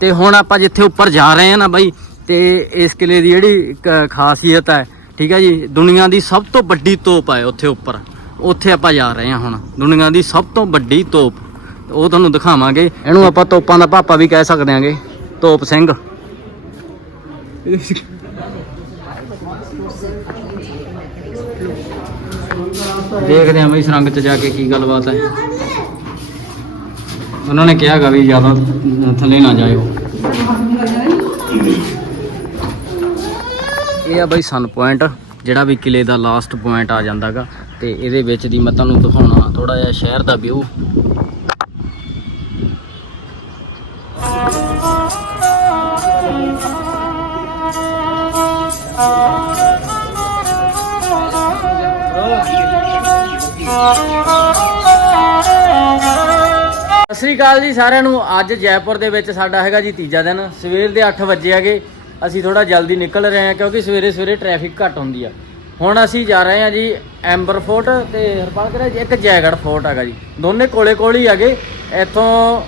ਤੇ ਹੁਣ ਆਪਾਂ ਜਿੱਥੇ ਉੱਪਰ ਜਾ ਰਹੇ ਹਾਂ ਨਾ ਬਾਈ, ਤੇ ਇਸ ਕਿਲੇ ਦੀ ਜਿਹੜੀ ਇੱਕ ਖਾਸੀਅਤ ਹੈ, ਠੀਕ ਹੈ ਜੀ, ਦੁਨੀਆ ਦੀ ਸਭ ਤੋਂ ਵੱਡੀ ਤੋਪ ਹੈ ਉੱਥੇ ਉੱਪਰ। ਉੱਥੇ ਆਪਾਂ ਜਾ ਰਹੇ ਹਾਂ ਹੁਣ, ਦੁਨੀਆ ਦੀ ਸਭ ਤੋਂ ਵੱਡੀ ਤੋਪ। ਉਹ ਤੁਹਾਨੂੰ ਦਿਖਾਵਾਂਗੇ। ਇਹਨੂੰ ਆਪਾਂ ਤੋਪਾਂ ਦਾ ਪਾਪਾ ਵੀ ਕਹਿ ਸਕਦੇ ਆਂਗੇ ਤੋਪ ਸਿੰਘ। ਦੇਖਦੇ ਆਂ ਬਈ ਸੁਰੰਗ 'ਚ ਜਾ ਕੇ ਕੀ ਗੱਲਬਾਤ ਹੈ। ਉਹਨਾਂ ਨੇ ਕਿਹਾ ਗਾ ਵੀ ਜ਼ਿਆਦਾ ਥੱਲੇ ਨਾ ਜਾਇਓ। ਇਹ ਆ ਬਈ ਸਨ ਪੁਆਇੰਟ ਜਿਹੜਾ ਵੀ ਕਿਲੇ ਦਾ ਲਾਸਟ ਪੁਆਇੰਟ ਆ ਜਾਂਦਾਗਾ। ਤੇ ਇਹਦੇ ਵਿੱਚ ਦੀ ਮੈਂ ਤੁਹਾਨੂੰ ਦਿਖਾਉਣਾ ਥੋੜਾ ਜਿਹਾ ਸ਼ਹਿਰ ਦਾ ਵਿਊ ਸਤਿ ਸ੍ਰੀ ਅਕਾਲ ਜੀ ਸਾਰਿਆਂ ਨੂੰ। ਅੱਜ ਜੈਪੁਰ ਦੇ ਵਿੱਚ ਸਾਡਾ ਹੈਗਾ ਜੀ ਤੀਜਾ ਦਿਨ। ਸਵੇਰ ਦੇ 8 ਵਜੇ ਹੈਗੇ। ਅਸੀਂ ਥੋੜਾ ਜਲਦੀ ਨਿਕਲ ਰਹੇ ਹਾਂ ਕਿਉਂਕਿ ਸਵੇਰੇ ਸਵੇਰੇ ਟ੍ਰੈਫਿਕ ਘੱਟ ਹੁੰਦੀ ਆ। ਹੁਣ ਅਸੀਂ ਜਾ ਰਹੇ ਹਾਂ ਜੀ ਐਂਬਰ ਫੋਰਟ ਤੇ ਹਰਪਾਲ ਕਰਿਆ ਜੀ, ਇੱਕ ਜੈਗੜ ਫੋਰਟ ਹੈਗਾ ਜੀ। ਦੋਨੇ ਕੋਲੇ ਕੋਲ ਹੀ ਹੈਗੇ। ਇੱਥੋਂ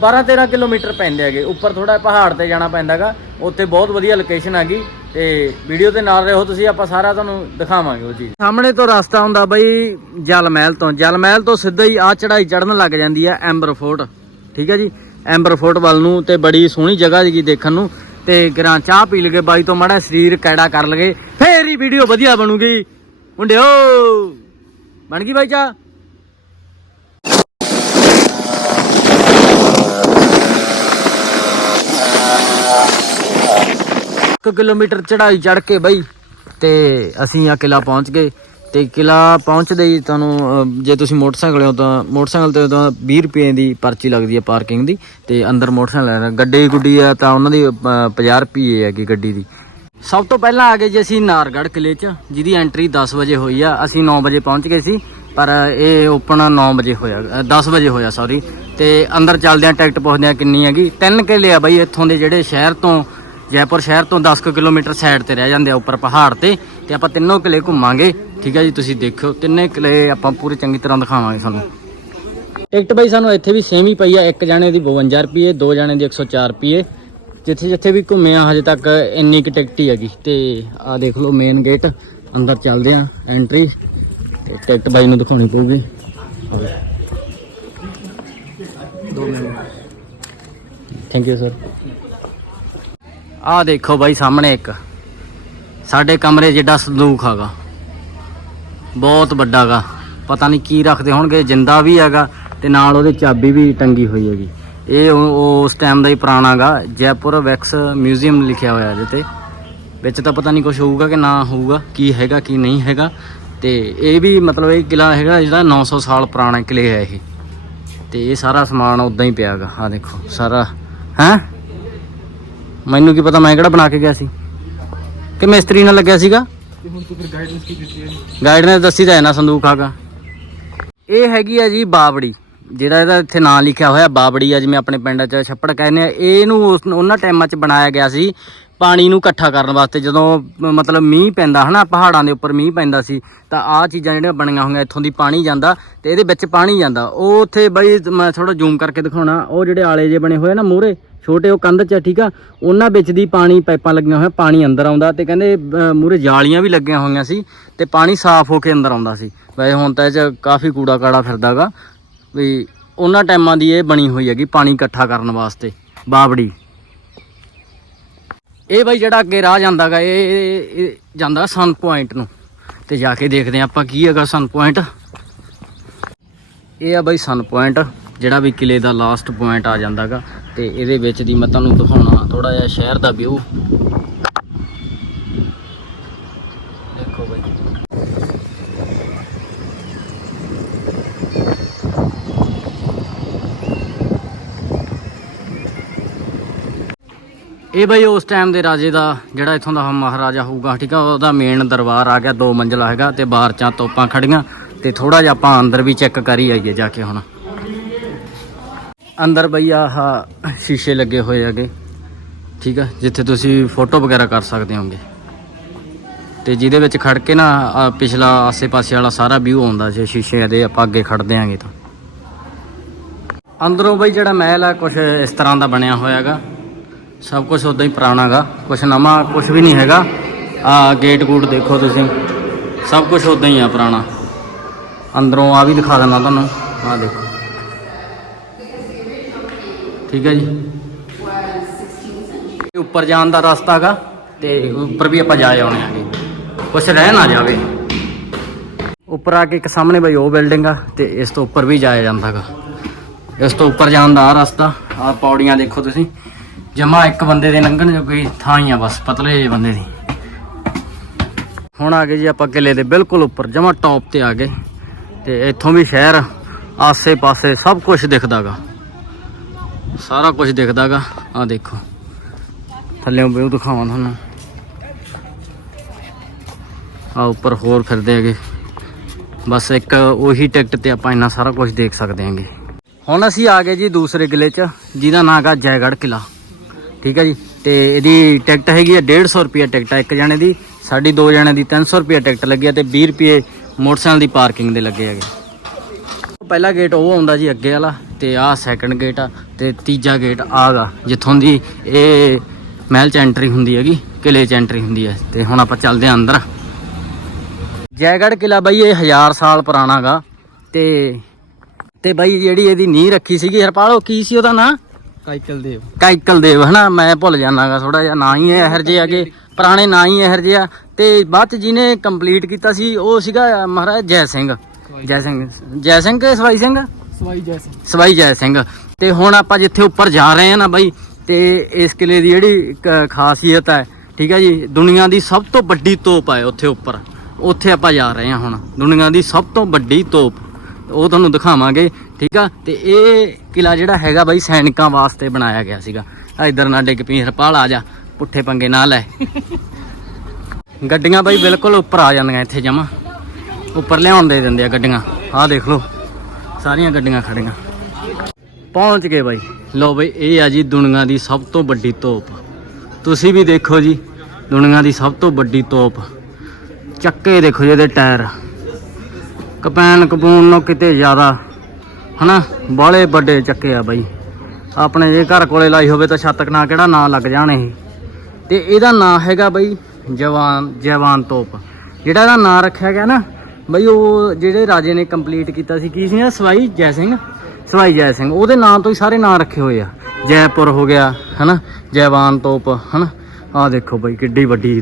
12 13 ਕਿਲੋਮੀਟਰ ਪੈਂਦੇ ਹੈਗੇ। ਉੱਪਰ ਥੋੜਾ ਪਹਾੜ ਤੇ ਜਾਣਾ ਪੈਂਦਾਗਾ ਉੱਥੇ ਬਹੁਤ ਵਧੀਆ ਲੋਕੇਸ਼ਨ ਹੈਗੀ। ਤੇ ਵੀਡੀਓ ਦੇ ਨਾਲ ਰਹੋ, ਤੁਸੀਂ, ਆਪਾਂ ਸਾਰਾ ਤੁਹਾਨੂੰ ਦਿਖਾਵਾਂਗੇ ਉਹ ਚੀਜ਼। ਸਾਹਮਣੇ ਤੋਂ ਰਸਤਾ ਹੁੰਦਾ ਬਈ ਜਲ ਮਹਿਲ ਤੋਂ। ਜਲ ਮਹਿਲ ਤੋਂ ਸਿੱਧਾ ਹੀ ਆ ਚੜਾਈ ਚੜਨ ਲੱਗ ਜਾਂਦੀ ਆ ਐਂਬਰ ਫੋਰਟ। ਠੀਕ ਹੈ ਜੀ? ਐਂਬਰ ਫੋਰਟ ਵੱਲ ਨੂੰ ਤੇ ਬੜੀ ਸੋਹਣੀ ਜਗ੍ਹਾ ਜੀ ਦੇਖਣ ਨੂੰ। ਤੇ ਗਰਾਂ ਚਾਹ ਪੀ ਲਗੇ, ਬਾਈ ਤੋਂ ਮਾੜਾ ਸਰੀਰ ਕੈੜਾ ਕਰ ਲਗੇ। ਫੇਰ ਹੀ ਵੀਡੀਓ ਵਧੀਆ ਬਣੂਗੀ। ਮੁੰਡਿਓ! ਬਣ ਗਈ ਬਾਈ ਚਾਹ? ਇੱਕ ਕਿਲੋਮੀਟਰ ਚੜਾਈ ਚੜ ਕੇ ਬਈ ਤੇ ਅਸੀਂ ਆ ਕਿਲਾ ਪਹੁੰਚ ਗਏ। ਤੇ ਕਿਲਾ ਪਹੁੰਚਦੇ ਹੀ ਤੁਹਾਨੂੰ ਜੇ ਤੁਸੀਂ ਮੋਟਰਸਾਈਕਲ ਹੋ ਤਾਂ ਮੋਟਰਸਾਈਕਲ ਤੇ ਤਾਂ 20 ਰੁਪਏ ਦੀ ਪਰਚੀ ਲੱਗਦੀ ਹੈ ਪਾਰਕਿੰਗ ਦੀ ਤੇ ਅੰਦਰ ਮੋਟਰਸਾਈਕਲ ਲੈਣਾ ਗੱਡੀ ਗੁੱਡੀ ਆ ਤਾਂ ਉਹਨਾਂ ਦੀ ਅਹ, 50 ਰੁਪਏ ਹੈਗੀ ਗੱਡੀ ਦੀ। ਸਭ ਤੋਂ ਪਹਿਲਾਂ ਆ ਗਏ ਜੀ ਅਸੀਂ ਨਾਰਗੜ੍ਹ ਕਿਲੇ 'ਚ ਜਿਹਦੀ ਐਂਟਰੀ 10 ਵਜੇ ਹੋਈ ਆ। ਅਸੀਂ 9 ਵਜੇ ਪਹੁੰਚ ਗਏ ਸੀ ਪਰ ਇਹ ਓਪਨ 9 ਵਜੇ ਹੋਇਆ ਅ, 10 ਵਜੇ ਹੋਇਆ ਸੌਰੀ ਤੇ ਅੰਦਰ ਚੱਲਦਿਆਂ ਟਿਕਟ ਪੁੱਛਦੇ ਆ ਕਿੰਨੀ ਹੈਗੀ। ਤਿੰਨ ਕਿਲੇ ਆ ਬਾਈ ਇੱਥੋਂ ਦੇ ਜਿਹੜੇ ਸ਼ਹਿਰ ਤੋਂ ਜੈਪੁਰ ਸ਼ਹਿਰ ਤੋਂ 10 ਕੁ ਕਿਲੋਮੀਟਰ ਸਾਈਡ ਤੇ ਰਹਿ ਜਾਂਦੇ ਆ, ਉੱਪਰ ਪਹਾੜ ਤੇ ਤੇ ਆਪਾਂ ਤਿੰਨੋਂ ਕਿਲੇ ਘੁੰਮਾਂਗੇ। ਠੀਕ ਹੈ ਜੀ, ਤੁਸੀਂ ਦੇਖਿਓ, ਤਿੰਨੇ ਕਿਲੇ ਆਪਾਂ ਪੂਰੀ ਚੰਗੀ ਤਰ੍ਹਾਂ ਦਿਖਾਵਾਂਗੇ ਤੁਹਾਨੂੰ। ਟਿਕਟ ਬਾਈ ਸਾਨੂੰ ਇੱਥੇ ਵੀ ਸੇਮ ਹੀ ਪਈ ਆ, ਇੱਕ ਜਾਣੇ ਦੀ 52 ਰੁਪਏ, ਦੋ ਜਾਣੇ ਦੀ 104 ਰੁਪਏ। ਜਿੱਥੇ ਜਿੱਥੇ ਵੀ ਘੁੰਮੇ ਆ, ਹਜੇ ਤੱਕ ਇੰਨੀ ਕੁ ਟਿਕਟ ਹੀ ਹੈਗੀ। ਤੇ ਆ ਦੇਖ ਲਓ ਮੇਨ ਗੇਟ ਅੰਦਰ ਚੱਲਦੇ ਆ ਐਂਟਰੀ ਤੇ ਟਿਕਟ ਬਾਈ ਨੂੰ ਦਿਖਾਉਣੀ ਪਊਗੀ। ਥੈਂਕ ਯੂ ਸਰ ਆਹ ਦੇਖੋ ਬਾਈ ਸਾਹਮਣੇ ਇੱਕ। ਸਾਡੇ ਕਮਰੇ ਜਿੱਡਾ ਸੰਦੂਕ ਹੈਗਾ। ਬਹੁਤ ਵੱਡਾ ਗਾ ਪਤਾ ਨਹੀਂ ਕੀ ਰੱਖਦੇ ਹੋਣਗੇ, ਜਿੰਦਾ ਵੀ ਹੈਗਾ ਤੇ ਨਾਲ ਉਹਦੇ ਚਾਬੀ ਵੀ ਟੰਗੀ ਹੋਈ ਹੈਗੀ। ਇਹ ਉਹ- ਉਸ ਟਾਈਮ ਦਾ ਹੀ ਪੁਰਾਣਾ ਗਾ ਜੈਪੁਰ ਵੈਕਸ ਮਿਊਜ਼ੀਅਮ ਲਿਖਿਆ ਹੋਇਆ ਇਹਦੇ ਤੇ। ਵਿੱਚ ਤਾਂ ਪਤਾ ਨਹੀਂ ਕੁਝ ਹੋਊਗਾ ਕਿ ਨਾ ਹੋਊਗਾ, ਕੀ ਹੈਗਾ, ਕੀ ਨਹੀਂ ਹੈਗਾ। ਤੇ ਇਹ ਵੀ ਮਤਲਬ ਇਹ ਕਿਲਾ ਹੈਗਾ, ਜਿਹੜਾ 900 ਸਾਲ ਪੁਰਾਣਾ ਕਿਲੇ ਹੈ ਇਹ। ਤੇ ਇਹ ਸਾਰਾ ਸਮਾਨ ਉਦਾਂ ਹੀ ਪਿਆ ਗਾ ਆ ਦੇਖੋ, ਸਾਰਾ, ਹੈ? ਮੈਨੂੰ ਕੀ ਪਤਾ, ਮੈਂ ਕਿਹੜਾ ਬਣਾ ਕੇ ਗਿਆ ਸੀ? ਕਿ ਮਿਸਤਰੀ ਨਾਲ ਲੱਗਿਆ ਸੀਗਾ? ਗਾਈਡਨੈਸ ਦੱਸੀ ਤਾਂ ਹੈ ਨਾ ਸੰਦੂਕ ਆਗਾ ਇਹ ਹੈਗੀ ਆ ਜੀ ਬਾਵੜੀ ਜਿਹੜਾ ਇਹਦਾ ਇੱਥੇ ਨਾਂ ਲਿਖਿਆ ਹੋਇਆ ਬਾਵੜੀ ਆ, ਜਿਵੇਂ ਆਪਣੇ ਪਿੰਡ 'ਚ ਛੱਪੜ ਕਹਿੰਦੇ ਆ। ਇਹਨੂੰ ਉਸ ਉਹਨਾਂ ਟਾਈਮਾਂ 'ਚ ਬਣਾਇਆ ਗਿਆ ਸੀ ਪਾਣੀ ਨੂੰ ਇਕੱਠਾ ਕਰਨ ਵਾਸਤੇ ਜਦੋਂ ਮਤਲਬ ਮੀਂਹ ਪੈਂਦਾ ਹਨਾ ਪਹਾੜਾਂ ਦੇ ਉੱਪਰ ਮੀਂਹ ਪੈਂਦਾ ਸੀ ਤਾਂ ਆਹ ਚੀਜ਼ਾਂ ਜਿਹੜੀਆਂ ਬਣੀਆਂ ਹੋਈਆਂ ਇੱਥੋਂ ਦੀ ਪਾਣੀ ਜਾਂਦਾ ਤੇ ਇਹਦੇ ਵਿੱਚ ਪਾਣੀ ਜਾਂਦਾ। ਉਹ ਉੱਥੇ ਬਈ ਮੈਂ ਥੋੜਾ ਜ਼ੂਮ ਕਰਕੇ ਦਿਖਾਉਣਾ ਉਹ ਜਿਹੜੇ ਆਲੇ ਜੇ ਬਣੇ ਹੋਏ ਨਾ ਮੂਹਰੇ ਛੋਟੇ ਉਹ ਕੰਧ 'ਚ ਆ, ਠੀਕ ਆ? ਉਹਨਾਂ ਵਿੱਚ ਦੀ ਪਾਣੀ ਪਾਈਪਾਂ ਲੱਗੀਆਂ ਹੋਈਆਂ ਪਾਣੀ ਅੰਦਰ ਆਉਂਦਾ ਤੇ ਕਹਿੰਦੇ ਮੂਹਰੇ ਜਾਲੀਆਂ ਵੀ ਲੱਗੀਆਂ ਹੋਈਆਂ ਸੀ ਤੇ ਪਾਣੀ ਸਾਫ਼ ਹੋ ਕੇ ਅੰਦਰ ਆਉਂਦਾ ਸੀ। ਵੈਸੇ ਹੁਣ ਤਾਂ ਇਹ 'ਚ ਕਾਫੀ ਕੂੜਾ ਕਾੜਾ ਫਿਰਦਾਗਾ ਵੀ ਉਹਨਾਂ ਟਾਈਮਾਂ ਦੀ ਇਹ ਬਣੀ ਹੋਈ ਹੈਗੀ ਪਾਣੀ ਇਕੱਠਾ ਕਰਨ ਵਾਸਤੇ ਬਾਵੜੀ ਇਹ ਬਾਈ ਜਿਹੜਾ ਅੱਗੇ ਰਾਹ ਜਾਂਦਾਗਾ, ਇਹ ਇਹ- ਜਾਂਦਾ ਸਨ ਪੁਆਇੰਟ ਨੂੰ। ਤੇ ਜਾ ਕੇ ਦੇਖਦੇ ਹਾਂ ਆਪਾਂ ਕੀ ਹੈਗਾ ਸਨ ਪੁਆਇੰਟ ਇਹ ਆ ਬਾਈ ਸਨ ਪੁਆਇੰਟ ਜਿਹੜਾ ਵੀ ਕਿਲੇ ਦਾ ਲਾਸਟ ਪੁਆਇੰਟ ਆ ਜਾਂਦਾਗਾ। ਤੇ ਇਹਦੇ ਵਿੱਚ ਦੀ ਮੈਂ ਤੁਹਾਨੂੰ ਦਿਖਾਉਣਾ ਥੋੜਾ ਜਿਹਾ ਸ਼ਹਿਰ ਦਾ ਵਿਊ ਦੇਖੋ ਬਾਈ ਇਹ ਬਈ ਉਸ ਟਾਈਮ ਦੇ ਰਾਜੇ ਦਾ ਜਿਹੜਾ ਇੱਥੋਂ ਦਾ ਮਹਾਰਾਜਾ ਹੋਊਗਾ, ਠੀਕ ਆ, ਉਹਦਾ ਮੇਨ ਦਰਬਾਰ ਆ ਗਿਆ, ਦੋ ਮੰਜ਼ਲਾ ਹੈਗਾ ਤੇ ਬਾਹਰ ਚਾਂ ਤੋਪਾਂ ਖੜੀਆਂ ਤੇ ਥੋੜਾ ਜਿਹਾ ਆਪਾਂ ਅੰਦਰ ਵੀ ਚੈੱਕ ਕਰੀ ਆਈਏ ਜਾ ਕੇ ਹੁਣ। ਅੰਦਰ ਬਈ ਆਹ ਸ਼ੀਸ਼ੇ ਲੱਗੇ ਹੋਏ ਹੈਗੇ, ਠੀਕ ਆ, ਜਿੱਥੇ ਤੁਸੀਂ ਫੋਟੋ ਵਗੈਰਾ ਕਰ ਸਕਦੇ ਹੋਗੇ ਤੇ ਜਿਹਦੇ ਵਿੱਚ ਖੜ ਕੇ ਨਾ ਪਿਛਲਾ ਆਸੇ-ਪਾਸੇ ਵਾਲਾ ਸਾਰਾ ਵਿਊ ਆਉਂਦਾ ਜੇ ਸ਼ੀਸ਼ੇ ਦੇ, ਆਪਾਂ ਅੱਗੇ ਖੜਦੇ ਆਂਗੇ ਤਾਂ। ਅੰਦਰੋਂ ਬਈ ਜਿਹੜਾ ਮਹਿਲ ਆ ਕੁਝ ਇਸ ਤਰ੍ਹਾਂ ਦਾ ਬਣਿਆ ਹੋਇਆ ਹੈਗਾ। ਸਭ ਕੁਝ ਉਦਾਂ ਹੀ ਪੁਰਾਣਾ ਗਾ। ਕੁਝ ਨਵਾਂ ਕੁਝ ਵੀ ਨਹੀਂ ਹੈਗਾ। ਆ ਗੇਟ ਗੂਟ ਦੇਖੋ ਤੁਸੀਂ। ਸਭ ਕੁਝ ਉਦਾਂ ਹੀ ਆ ਪੁਰਾਣਾ। ਅੰਦਰੋਂ ਆ ਵੀ ਦਿਖਾ ਦਿੰਦਾ ਤੁਹਾਨੂੰ। ਆ ਦੇਖੋ। ਠੀਕ ਹੈ ਜੀ। ਉੱਪਰ ਜਾਣ ਦਾ ਰਸਤਾ ਹੈਗਾ ਤੇ ਉੱਪਰ ਵੀ ਆਪਾਂ ਜਾ ਆਉਣੇ ਆਗੇ ਕੁਛ ਰਹਿ ਨਾ ਜਾਵੇ। ਉੱਪਰ ਆ ਕੇ ਇੱਕ ਸਾਹਮਣੇ ਬਈ ਉਹ ਬਿਲਡਿੰਗ ਆ ਤੇ ਇਸ ਤੋਂ ਉੱਪਰ ਵੀ ਜਾਇਆ ਜਾਂਦਾਗਾ ਇਸ ਤੋਂ ਉੱਪਰ ਜਾਣ ਦਾ ਆ ਰਸਤਾ। ਆ ਪੌੜੀਆਂ ਦੇਖੋ ਤੁਸੀਂ। ਜਮਾ ਇੱਕ ਬੰਦੇ ਦੇ ਲੰਘਣ ਜੋ ਕੋਈ ਥਾਂ ਹੀ ਆ ਬਸ, ਪਤਲੇ ਜਿਹੇ ਬੰਦੇ ਦੀ। ਹੁਣ ਆ ਗਏ ਜੀ ਆਪਾਂ ਕਿਲੇ ਦੇ ਬਿਲਕੁਲ ਉੱਪਰ, ਜਮਾ ਟੌਪ ਤੇ ਆ ਗਏ। ਤੇ ਇੱਥੋਂ ਵੀ ਸ਼ਹਿਰ, ਆਸੇ-ਪਾਸੇ ਸਭ ਕੁਝ ਦਿਖਦਾਗਾ। ਸਾਰਾ ਕੁਝ ਦਿਖਦਾਗਾ। ਆ ਦੇਖੋ। ਥੱਲੇੋਂ ਵਿਊ ਦਿਖਾਵਾਂ ਤੁਹਾਨੂੰ। ਆ ਉੱਪਰ ਹੋਰ ਫਿਰਦੇ ਹੈਗੇ। ਬਸ ਇੱਕ ਉਹੀ ਟਿਕਟ ਤੇ ਆਪਾਂ ਇੰਨਾ ਸਾਰਾ ਕੁਝ ਦੇਖ ਸਕਦੇ ਹਾਂਗੇ। ਹੁਣ ਅਸੀਂ ਆ ਗਏ ਜੀ ਦੂਸਰੇ ਕਿਲੇ 'ਚ, ਜਿਹਦਾ ਨਾਂ ਹੈਗਾ ਜੈਗੜ੍ਹ ਕਿਲਾ। ਠੀਕ ਹੈ ਜੀ? ਤੇ ਇਹਦੀ ਟਿਕਟ ਹੈਗੀ ਹੈ 150 ਰੁਪਏ ਟਿਕਟ ਹੈ ਇੱਕ ਜਣੇ ਦੀ। ਸਾਡੀ ਦੋ ਜਣੇ ਦੀ 300 ਰੁਪਏ ਟਿਕਟ ਲੱਗੀ ਹੈ ਤੇ 20 ਰੁਪਏ ਮੋਟਰਸਾਈਕਲ ਦੀ ਪਾਰਕਿੰਗ ਦੇ ਲੱਗੇ ਹੈਗੇ। ਪਹਿਲਾ ਗੇਟ ਉਹ ਆਉਂਦਾ ਜੀ ਅੱਗੇ ਵਾਲਾ ਤੇ ਆਹ ਸੈਕੰਡ ਗੇਟ ਆ ਤੇ ਤੀਜਾ ਗੇਟ ਆਗਾ ਜਿੱਥੋਂ ਦੀ ਇਹ ਮਹਿਲ ਚ ਐਂਟਰੀ ਹੁੰਦੀ ਹੈਗੀ, ਕਿਲੇ ਚ ਐਂਟਰੀ ਹੁੰਦੀ ਹੈ ਤੇ ਹੁਣ ਆਪਾਂ ਚੱਲਦੇ ਹਾਂ ਅੰਦਰ। ਜੈਗੜ੍ਹ ਕਿਲਾ ਬਾਈ ਇਹ ਹਜ਼ਾਰ ਸਾਲ ਪੁਰਾਣਾ ਗਾ ਤੇ ਤੇ ਬਈ ਜਿਹੜੀ ਇਹਦੀ ਨੀਂਹ ਰੱਖੀ ਸੀਗੀ ਹਰਪਾਲ, ਉਹ ਕੀ ਸੀ ਉਹਦਾ ਨਾਂ? ਕਾਈਕਲ ਦੇਵ ਕਾਈਕਲ ਦੇਵ ਹਨਾ? ਮੈਂ ਭੁੱਲ ਜਾਣਾਗਾ ਥੋੜਾ ਜਿਹਾ। ਨਾਂ ਹੀ ਇਹੋ ਜਿਹੇ ਹੈਗੇ ਪੁਰਾਣੇ ਨਾਂ ਹੀ ਇਹੋ ਜਿਹੇ ਆ। ਤੇ ਬਾਅਦ ਚ ਜਿਹਨੇ ਕੰਪਲੀਟ ਕੀਤਾ ਸੀ ਉਹ ਸੀਗਾ ਮਹਾਰਾਜ ਜੈ ਸਿੰਘ। ਜੈ ਸਿੰਘ। ਜੈ ਸਿੰਘ ਕਿ ਸਵਾਈ ਸਿੰਘ? ਸਵਾਈ ਜੈਸੀ ਸਵਾਈ ਜੈ ਸਿੰਘ। ਤੇ ਹੁਣ ਆਪਾਂ ਜਿੱਥੇ ਉੱਪਰ ਜਾ ਰਹੇ ਆ ਨਾ ਬਾਈ ਤੇ ਇਸ ਕਿਲੇ ਦੀ ਜਿਹੜੀ ਖਾਸੀਅਤ ਹੈ ਠੀਕ ਹੈ ਜੀ ਦੁਨੀਆ ਦੀ ਸਭ ਤੋਂ ਵੱਡੀ ਤੋਪ ਹੈ ਉੱਥੇ ਉੱਪਰ। ਉੱਥੇ ਆਪਾਂ ਜਾ ਰਹੇ ਆ ਹੁਣ। ਦੁਨੀਆ ਦੀ ਸਭ ਤੋਂ ਵੱਡੀ ਤੋਪ। ਉਹ ਤੁਹਾਨੂੰ ਦਿਖਾਵਾਂਗੇ, ਠੀਕ ਆ? ਤੇ ਇਹ ਕਿਲਾ ਜਿਹੜਾ ਹੈਗਾ ਬਾਈ ਸੈਨਿਕਾਂ ਵਾਸਤੇ ਬਣਾਇਆ ਗਿਆ ਸੀਗਾ। ਆ ਇਧਰ ਨਾ ਡਿੱਗ ਪਈ, ਹਰਪਾਲ ਆ ਜਾ, ਪੁੱਠੇ ਪੰਗੇ ਨਾ ਲੈ। ਗੱਡੀਆਂ ਬਾਈ ਬਿਲਕੁਲ ਉੱਪਰ ਆ ਜਾਂਦੀਆਂ ਇੱਥੇ ਜਮਾ। ਉੱਪਰ ਲਿਆਉਣ ਦੇ ਦਿੰਦੇ ਆ ਗੱਡੀਆਂ। ਆਹ ਦੇਖ ਲਓ, ਸਾਰੀਆਂ ਗੱਡੀਆਂ ਖੜੀਆਂ। ਪਹੁੰਚ ਗਏ ਬਾਈ। ਲਓ ਬਾਈ, ਇਹ ਆ ਜੀ ਦੁਨੀਆ ਦੀ ਸਭ ਤੋਂ ਵੱਡੀ ਤੋਪ। ਤੁਸੀਂ ਵੀ ਦੇਖੋ ਜੀ, ਦੁਨੀਆ ਦੀ ਸਭ ਤੋਂ ਵੱਡੀ ਤੋਪ। ਚੱਕੇ ਦੇਖੋ ਜੀ ਇਹਦੇ ਟਾਇਰ। ਕਪੈਨ ਕਪੂਨ ਨੂੰ ਕਿਤੇ ਜ਼ਿਆਦਾ, ਹਨਾ ਬਾਲੇ ਵੱਡੇ ਚੱਕੇ ਆ ਬਾਈ। ਆਪਣੇ ਜੇ ਘਰ ਕੋਲੇ ਲਾਈ ਹੋਵੇ ਤਾਂ ਛੱਤਕ ਕਨਾ ਕਿਹੜਾ ਨਾਂ ਲੱਗ ਜਾਣ ਇਹ ਤੇ ਇਹਦਾ ਨਾਂ ਹੈਗਾ ਬਾਈ ਜਵਾਨ ਜਵਾਨ ਤੋਪ। ਜਿਹੜਾ ਇਹਦਾ ਨਾਂ ਰੱਖਿਆ ਗਿਆ ਨਾ, ਬਈ ਉਹ ਜਿਹੜੇ ਰਾਜੇ ਨੇ ਕੰਪਲੀਟ ਕੀਤਾ ਸੀ, ਕੀ ਸੀ ਨਾ, ਸਵਾਈ ਜੈ ਸਿੰਘ, ਸਵਾਈ ਜੈ ਸਿੰਘ। ਉਹਦੇ ਨਾਂ ਤੋਂ ਹੀ ਸਾਰੇ ਨਾਂ ਰੱਖੇ ਹੋਏ ਆ। ਜੈਪੁਰ ਹੋ ਗਿਆ, ਹਨਾ, ਜੈਵਾਨ ਤੋਪ, ਹਨਾ। ਆਹ ਦੇਖੋ ਬਈ ਕਿੱਡੀ ਵੱਡੀ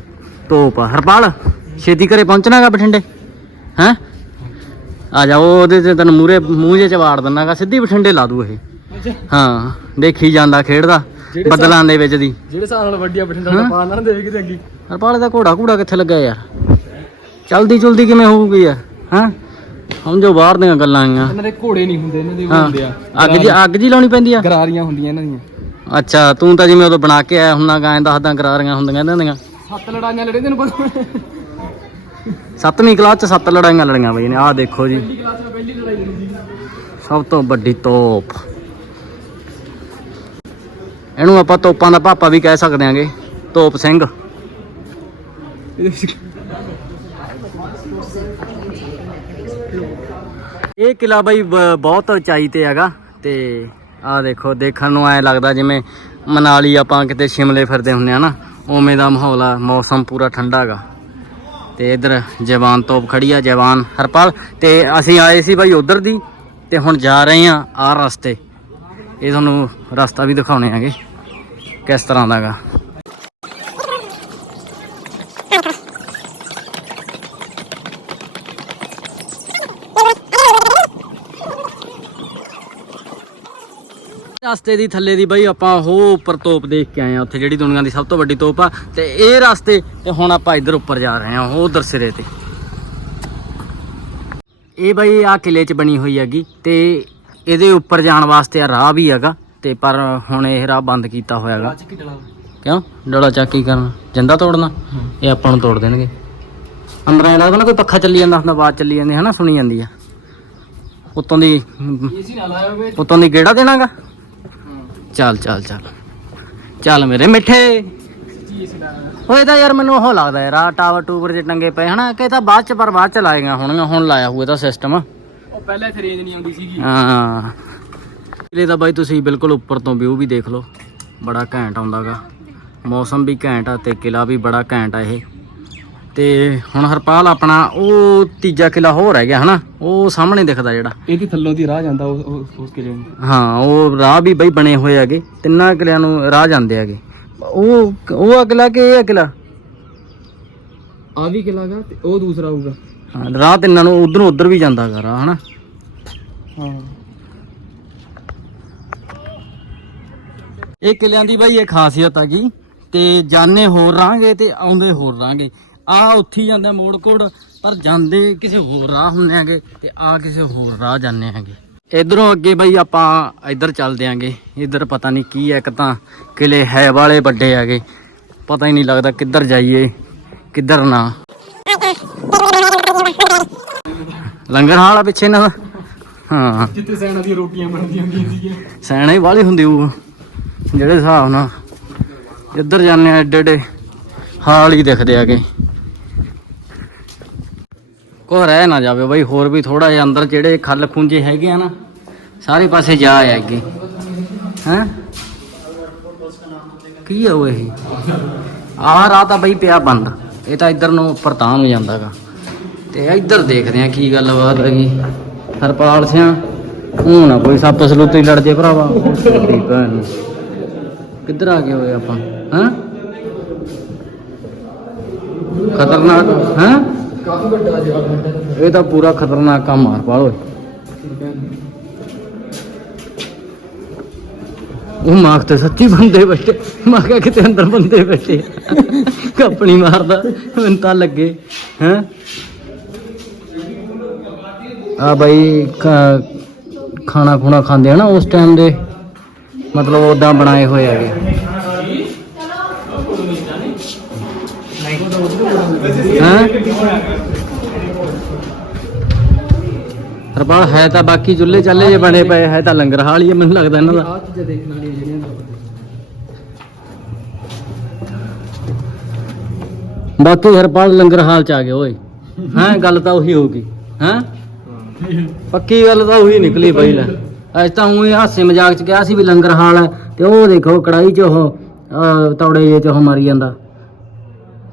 ਤੋਪ ਆ। ਹਰਪਾਲ, ਛੇਤੀ ਘਰੇ ਪਹੁੰਚਣਾਗਾ ਬਠਿੰਡੇ, ਹੈਂ? ਆ ਜਾ ਉਹ ਉਹਦੇ ਤੇ ਤੈਨੂੰ ਮੂਰੇ ਮੂੰਹ ਜੇ ਚ ਵਾੜ ਦਿੰਨਾਗਾ ਸਿੱਧੀ ਬਠਿੰਡੇ ਲਾ ਦੂ ਇਹ। ਹਾਂ ਦੇਖੀ ਜਾਂਦਾ ਖੇਡਦਾ ਜਿਹੜੇ ਬੱਦਲਾਂ ਦੇ ਵਿੱਚ ਦੀ। ਜਿਹੜੇ ਹਿਸਾਬ ਨਾਲ ਵੱਡੀਆਂ ਬਠਿੰਡਾ। ਦਾ ਪਾਣ ਨਾ ਦੇਵੇ ਕਿਤੇ ਅੱਗੇ। ਹਰਪਾਲ ਦਾ ਘੋੜਾ ਘੂੜਾ ਕਿੱਥੇ ਲੱਗਾ ਯਾਰ? ਚਲਦੀ ਚੁਲਦੀ ਕਿਵੇਂ ਹੋਊਗੀ ਯਾਰ ਹਾਂ? ਸਮਝੋ ਬਾਹਰ ਦੀਆਂ ਗੱਲਾਂ ਆਈਆਂ। ਇਹਨਾਂ ਦੇ ਘੋੜੇ ਨਹੀਂ ਹੁੰਦੇ ਇਹਨਾਂ ਦੇ ਉਹ ਹਾਂ। ਹੁੰਦੇ ਆ। ਅੱਗ ਜੀ ਅੱਗ ਜੀ ਲਾਉਣੀ ਪੈਂਦੀ ਆ? ਗਰਾਰੀਆਂ ਹੁੰਦੀਆਂ ਇਹਨਾਂ ਦੀਆਂ। ਅੱਛਾ ਤੂੰ ਤਾਂ ਜਿਵੇਂ ਉਦੋਂ ਬਣਾ ਕੇ ਆਇਆ ਹੁੰਨਾ ਗਾਂ ਦੱਸਦਾ ਕਰਾਰੀਆਂ ਹੁੰਦੀਆਂ ਇਹਨਾਂ ਦੀਆਂ। ਸੱਤ ਲੜਾਈਆਂ ਲੜੇ ਤੈਨੂੰ ਪਤਾ। ਸੱਤਵੀਂ ਕਲਾਸ ਚ ਸੱਤ ਲੜਾਈਆਂ ਲੜੀਆਂ ਬਈ ਨੇ ਆਹ ਦੇਖੋ ਜੀ। ਸਭ ਤੋਂ ਵੱਡੀ ਤੋਪ। ਇਹਨੂੰ ਆਪਾਂ ਤੋਪਾਂ ਦਾ ਪਾਪਾ ਵੀ ਕਹਿ ਸਕਦੇ ਆਂਗੇ ਤੋਪ ਸਿੰਘ। ਇਹ ਕਿਲਾ ਬਾਈ ਬਹੁਤ ਉਚਾਈ ਤੇ ਹੈਗਾ ਤੇ ਆਹ ਦੇਖੋ ਦੇਖਣ ਨੂੰ ਐ ਲੱਗਦਾ ਜਿਵੇਂ ਮਨਾਲੀ ਆਪਾਂ ਕਿਤੇ ਸ਼ਿਮਲੇ ਫਿਰਦੇ ਹੁੰਦੇ ਆ ਨਾ ਉਵੇਂ ਦਾ ਮਾਹੌਲ ਆ ਮੌਸਮ ਪੂਰਾ ਠੰਡਾ ਹੈਗਾ। ਤੇ ਇਧਰ ਜਵਾਨ ਤੋਪ ਖੜੀ ਆ, ਜਵਾਨ ਹਰਪਾਲ। ਤੇ ਅਸੀਂ ਆਏ ਸੀ ਭਾਈ ਉਧਰ ਦੀ, ਤੇ ਹੁਣ ਜਾ ਰਹੇ ਆ ਆ ਰਸਤੇ। ਇਹ ਤੁਹਾਨੂੰ ਰਸਤਾ ਵੀ ਦਿਖਾਉਣੇ ਆਗੇ ਕਿਸ ਤਰ੍ਹਾਂ ਦਾ ਰਸਤੇ ਦੀ ਥੱਲੇ ਦੀ ਬਈ ਆਪਾਂ ਉਹ ਉੱਪਰ ਤੋਪ ਦੇਖ ਕੇ ਆਏ ਆ ਉੱਥੇ ਜਿਹੜੀ ਦੁਨੀਆ ਦੀ ਸਭ ਤੋਂ ਵੱਡੀ ਤੋਪ ਆ। ਤੇ ਇਹ ਰਸਤੇ ਤੇ ਹੁਣ ਆਪਾਂ ਇੱਧਰ ਉੱਪਰ ਜਾ ਰਹੇ ਆ ਉਹ ਉਧਰ ਸਿਰੇ ਤੇ। ਇਹ ਬਈ ਆ ਕਿਲੇ 'ਚ ਬਣੀ ਹੋਈ ਹੈਗੀ ਤੇ ਇਹਦੇ ਉੱਪਰ ਜਾਣ ਵਾਸਤੇ ਆ ਰਾਹ ਵੀ ਹੈਗਾ ਤੇ ਪਰ ਹੁਣ ਇਹ ਰਾਹ ਬੰਦ ਕੀਤਾ ਹੋਇਆ ਹੈਗਾ। ਕਿਉਂ? ਡੋਲਾ ਚੱਕ ਕੀ ਕਰਨਾ? ਜੰਦਾ ਤੋੜਨਾ? ਇਹ ਆਪਾਂ ਨੂੰ ਤੋੜ ਦੇਣਗੇ। ਅੰਦਰ ਐ ਲੱਗਦਾ ਨਾ ਕੋਈ ਪੱਖਾ ਚੱਲੀ ਜਾਂਦਾ ਹੁੰਦਾ ਆਵਾਜ਼ ਚੱਲੀ ਜਾਂਦੀ ਹੈ ਨਾ ਸੁਣੀ ਜਾਂਦੀ ਆ। ਉੱਤੋਂ ਦੀ ਏਸੀ ਨਾ ਲਾਇਆ ਹੋਵੇ। ਉੱਤੋਂ ਦੀ ਗੇੜਾ ਦੇਣਾਗਾ? ਚੱਲ ਚੱਲ ਚੱਲ। ਚੱਲ ਮੇਰੇ ਮਿੱਠੇ। ਓਏ ਤਾਂ ਯਾਰ ਮੈਨੂੰ ਉਹ ਲੱਗਦਾ ਯਾਰ ਆ ਟਾਵਰ ਟੂਵਰ ਜੇ ਟੰਗੇ ਪਏ ਹਨਾ? ਕਿ ਇਹ ਤਾਂ ਬਾਅਦ ਚ ਪਰ ਬਾਅਦ ਚ ਲਾਏਗਾ ਹੁਣ ਹੁਣ ਲਾਇਆ ਹੋਇਆ ਤਾਂ ਸਿਸਟਮ ਉਹ ਪਹਿਲਾਂ ਇੱਥੇ ਰੇਂਜ ਨਹੀਂ ਆਉਂਦੀ ਸੀਗੀ। ਹਾਂ। ਕਿਲੇ ਦਾ ਬਾਈ ਤੁਸੀਂ ਬਿਲਕੁਲ ਉੱਪਰ ਤੋਂ ਵਿਊ ਵੀ ਦੇਖ ਲਓ। ਬੜਾ ਘੈਂਟ ਆਉਂਦਾਗਾ। ਮੌਸਮ ਵੀ ਘੈਂਟ ਆ ਤੇ ਕਿਲਾ ਵੀ ਬੜਾ ਘੈਂਟ ਆ ਇਹ। ਤੇ ਹੁਣ ਹਰਪਾਲ ਆਪਣਾ ਉਹ ਤੀਜਾ ਕਿਲਾ ਹੋਰ ਰਹਿ ਗਿਆ ਹਨਾ ਉਹ ਸਾਹਮਣੇ ਦਿਖਦਾ ਜਿਹੜਾ। ਇਹਦੀ ਥੱਲੋਂ ਦੀ ਰਾਹ ਜਾਂਦਾ ਉਸ ਕਿਲੇ ਨੂੰ। ਹਾਂ ਉਹ ਰਾਹ ਵੀ ਬਈ ਬਣੇ ਹੋਏ ਹੈਗੇ ਤਿੰਨਾਂ ਕਿਲਿਆਂ ਨੂੰ ਰਾਹ ਜਾਂਦੇ ਹੈਗੇ। ਉਹ ਉਹ ਅਗਲਾ ਕਿ ਇਹ ਅਗਲਾ? ਆ ਵੀ ਕਿਲਾ ਗਾ ਤੇ ਉਹ ਦੂਸਰਾ ਹੋਊਗਾ। ਹਾਂ, ਰਾਹ ਤਿੰਨਾਂ ਨੂੰ ਉਧਰੋਂ ਉਧਰ ਵੀ ਜਾਂਦਾ ਹੈਗਾ ਰਾਹ ਹਨਾ। ਹਾਂ। ਇਹ ਕਿਲਿਆਂ ਦੀ ਬਾਈ ਇਹ ਖਾਸੀਅਤ ਹੈਗੀ ਤੇ ਜਾਣੇ ਹੋਰ ਰਾਂਗੇ ਤੇ ਆਉਂਦੇ ਹੋਰ ਰਾਂਗੇ। ਆ ਉੱਥੀ ਜਾਂਦਾ ਮੋੜ ਕੋੜ ਪਰ ਜਾਂਦੇ ਕਿਸੇ ਹੋਰ ਰਾਹ ਹੁੰਨੇ ਆਗੇ ਤੇ ਆ ਕਿਸੇ ਹੋਰ ਰਾਹ ਜਾਂਦੇ ਆਗੇ ਇਧਰੋਂ ਅੱਗੇ ਬਾਈ ਆਪਾਂ ਇੱਧਰ ਚੱਲਦੇ ਆਂਗੇ ਇੱਧਰ ਪਤਾ ਨਹੀਂ ਕੀ ਹੈ ਇੱਕ ਤਾਂ ਕਿਲੇ ਹੈ ਵਾਲੇ ਵੱਡੇ ਹੈਗੇ। ਪਤਾ ਹੀ ਨਹੀਂ ਲੱਗਦਾ ਕਿੱਧਰ ਜਾਈਏ ਕਿੱਧਰ ਨਾ। ਲੰਗਰ ਹਾਲ ਆ ਪਿੱਛੇ ਇਹਨਾਂ ਦਾ। ਹਾਂ। ਜਿੱਥੇ ਸੈਣਾ ਦੀਆਂ ਰੋਟੀਆਂ ਬਣਦੀਆਂ ਹੁੰਦੀਆਂ ਸੀਗੀਆਂ। ਸੈਣਾ ਹੀ ਵਾਲੀ ਹੁੰਦੀ ਉਹ ਜਿਹੜੇ ਹਿਸਾਬ ਨਾਲ ਇੱਧਰ ਜਾਂਦੇ ਆ ਏਡੇ ਏਡੇ ਹਾਲ ਹੀ ਦਿਖਦੇ ਆਗੇ ਕੋ ਰਹਿ ਨਾ ਜਾਵੇ ਬਈ, ਹੋਰ ਵੀ ਥੋੜਾ ਜਿਹਾ ਅੰਦਰ ਜਿਹੜੇ ਖੱਲ ਖੁੰਝੇ ਹੈਗੇ ਆ ਨਾ, ਸਾਰੇ ਪਾਸੇ ਜਾ ਆਇਆ ਅੱਗੇ ਹੈ? ਕੀ ਆ ਉਹ ਇਹ? ਆਹ ਰਾਹ ਤਾਂ ਬਈ ਪਿਆ ਬੰਦ, ਇਹ ਤਾਂ ਇੱਧਰ ਨੂੰ ਪ੍ਰਤਾਂ ਨੂੰ ਜਾਂਦਾਗਾ ਤੇ ਇੱਧਰ ਦੇਖਦੇ ਆ ਕੀ ਗੱਲਬਾਤ ਹੈਗੀ ਹਰਪਾਲ ਸਿੰਘ ਉਹ ਨਾ ਕੋਈ ਸੱਪ ਸਲੂਤੀ ਲੜ ਜੇ ਭਰਾਵਾ। ਤੇਰੀ ਭੈਣ ਨੂੰ। ਕਿੱਧਰ ਆ ਗਏ ਹੋਏ ਆਪਾਂ? ਹਾਂ? ਖਤਰਨਾਕ, ਹਾਂ? ਕਾਫੀ ਵੱਡਾ ਇਹ ਤਾਂ ਪੂਰਾ ਖਤਰਨਾਕ ਕੰਮ ਆ ਹਰਪਾਲ ਓਏ। ਉਹ ਮਾਖ ਤੇ ਸੱਚੀ ਬੰਦੇ ਬੈਠੇ ਮੈਂ ਕਿਹਾ ਕਿਤੇ ਅੰਦਰ ਬੰਦੇ ਬੈਠੇ। ਕੱਪਣੀ ਮਾਰਦਾ ਮੈਨੂੰ ਤਾਂ ਲੱਗੇ ਹੈ। ਆ ਬਾਈ ਖਾਣਾ ਖੁਣਾ ਖਾਂਦੇ ਆ ਨਾ ਉਸ ਟਾਈਮ ਦੇ। ਮਤਲਬ ਉਦਾਂ ਬਣਾਏ ਹੋਏ ਹੈਗੇ। ਹੈਂ? ਹਰਪਾਲ ਹੈ ਤਾਂ ਬਾਕੀ ਚੁੱਲ੍ਹੇ ਚੱਲੇ ਜੇ ਬਣੇ ਪਏ ਹੈ ਤਾਂ ਲੰਗਰ ਹਾਲ ਹੀ ਮੈਨੂੰ ਲੱਗਦਾ ਇਹਨਾਂ ਦਾ। ਆਹ ਚੀਜ਼ਾਂ ਦੇਖਣ ਵਾਲੀਆਂ ਜਿਹੜੀਆਂ ਬਾਕੀ ਹਰਪਾਲ ਲੰਗਰ ਹਾਲ ਚ ਆ ਗਏ ਓਏ। ਹੈਂ ਗੱਲ ਤਾਂ ਉਹੀ ਹੋਊਗੀ। ਹੈਂ? ਪੱਕੀ ਗੱਲ ਤਾਂ ਉਹੀ ਨਿਕਲੀ ਬਈ ਲੈ। ਅੱਜ ਤਾਂ ਉਹੀ ਹਾਸੇ ਮਜ਼ਾਕ ਚ ਕਿਹਾ ਸੀ ਵੀ ਲੰਗਰ ਹਾਲ ਹੈ ਤੇ ਉਹ ਦੇਖੋ ਕੜਾਈ ਚ ਉਹ ਅਹ, ਤੌੜੇ ਜੇ ਚ ਉਹ ਮਾਰੀ ਜਾਂਦਾ।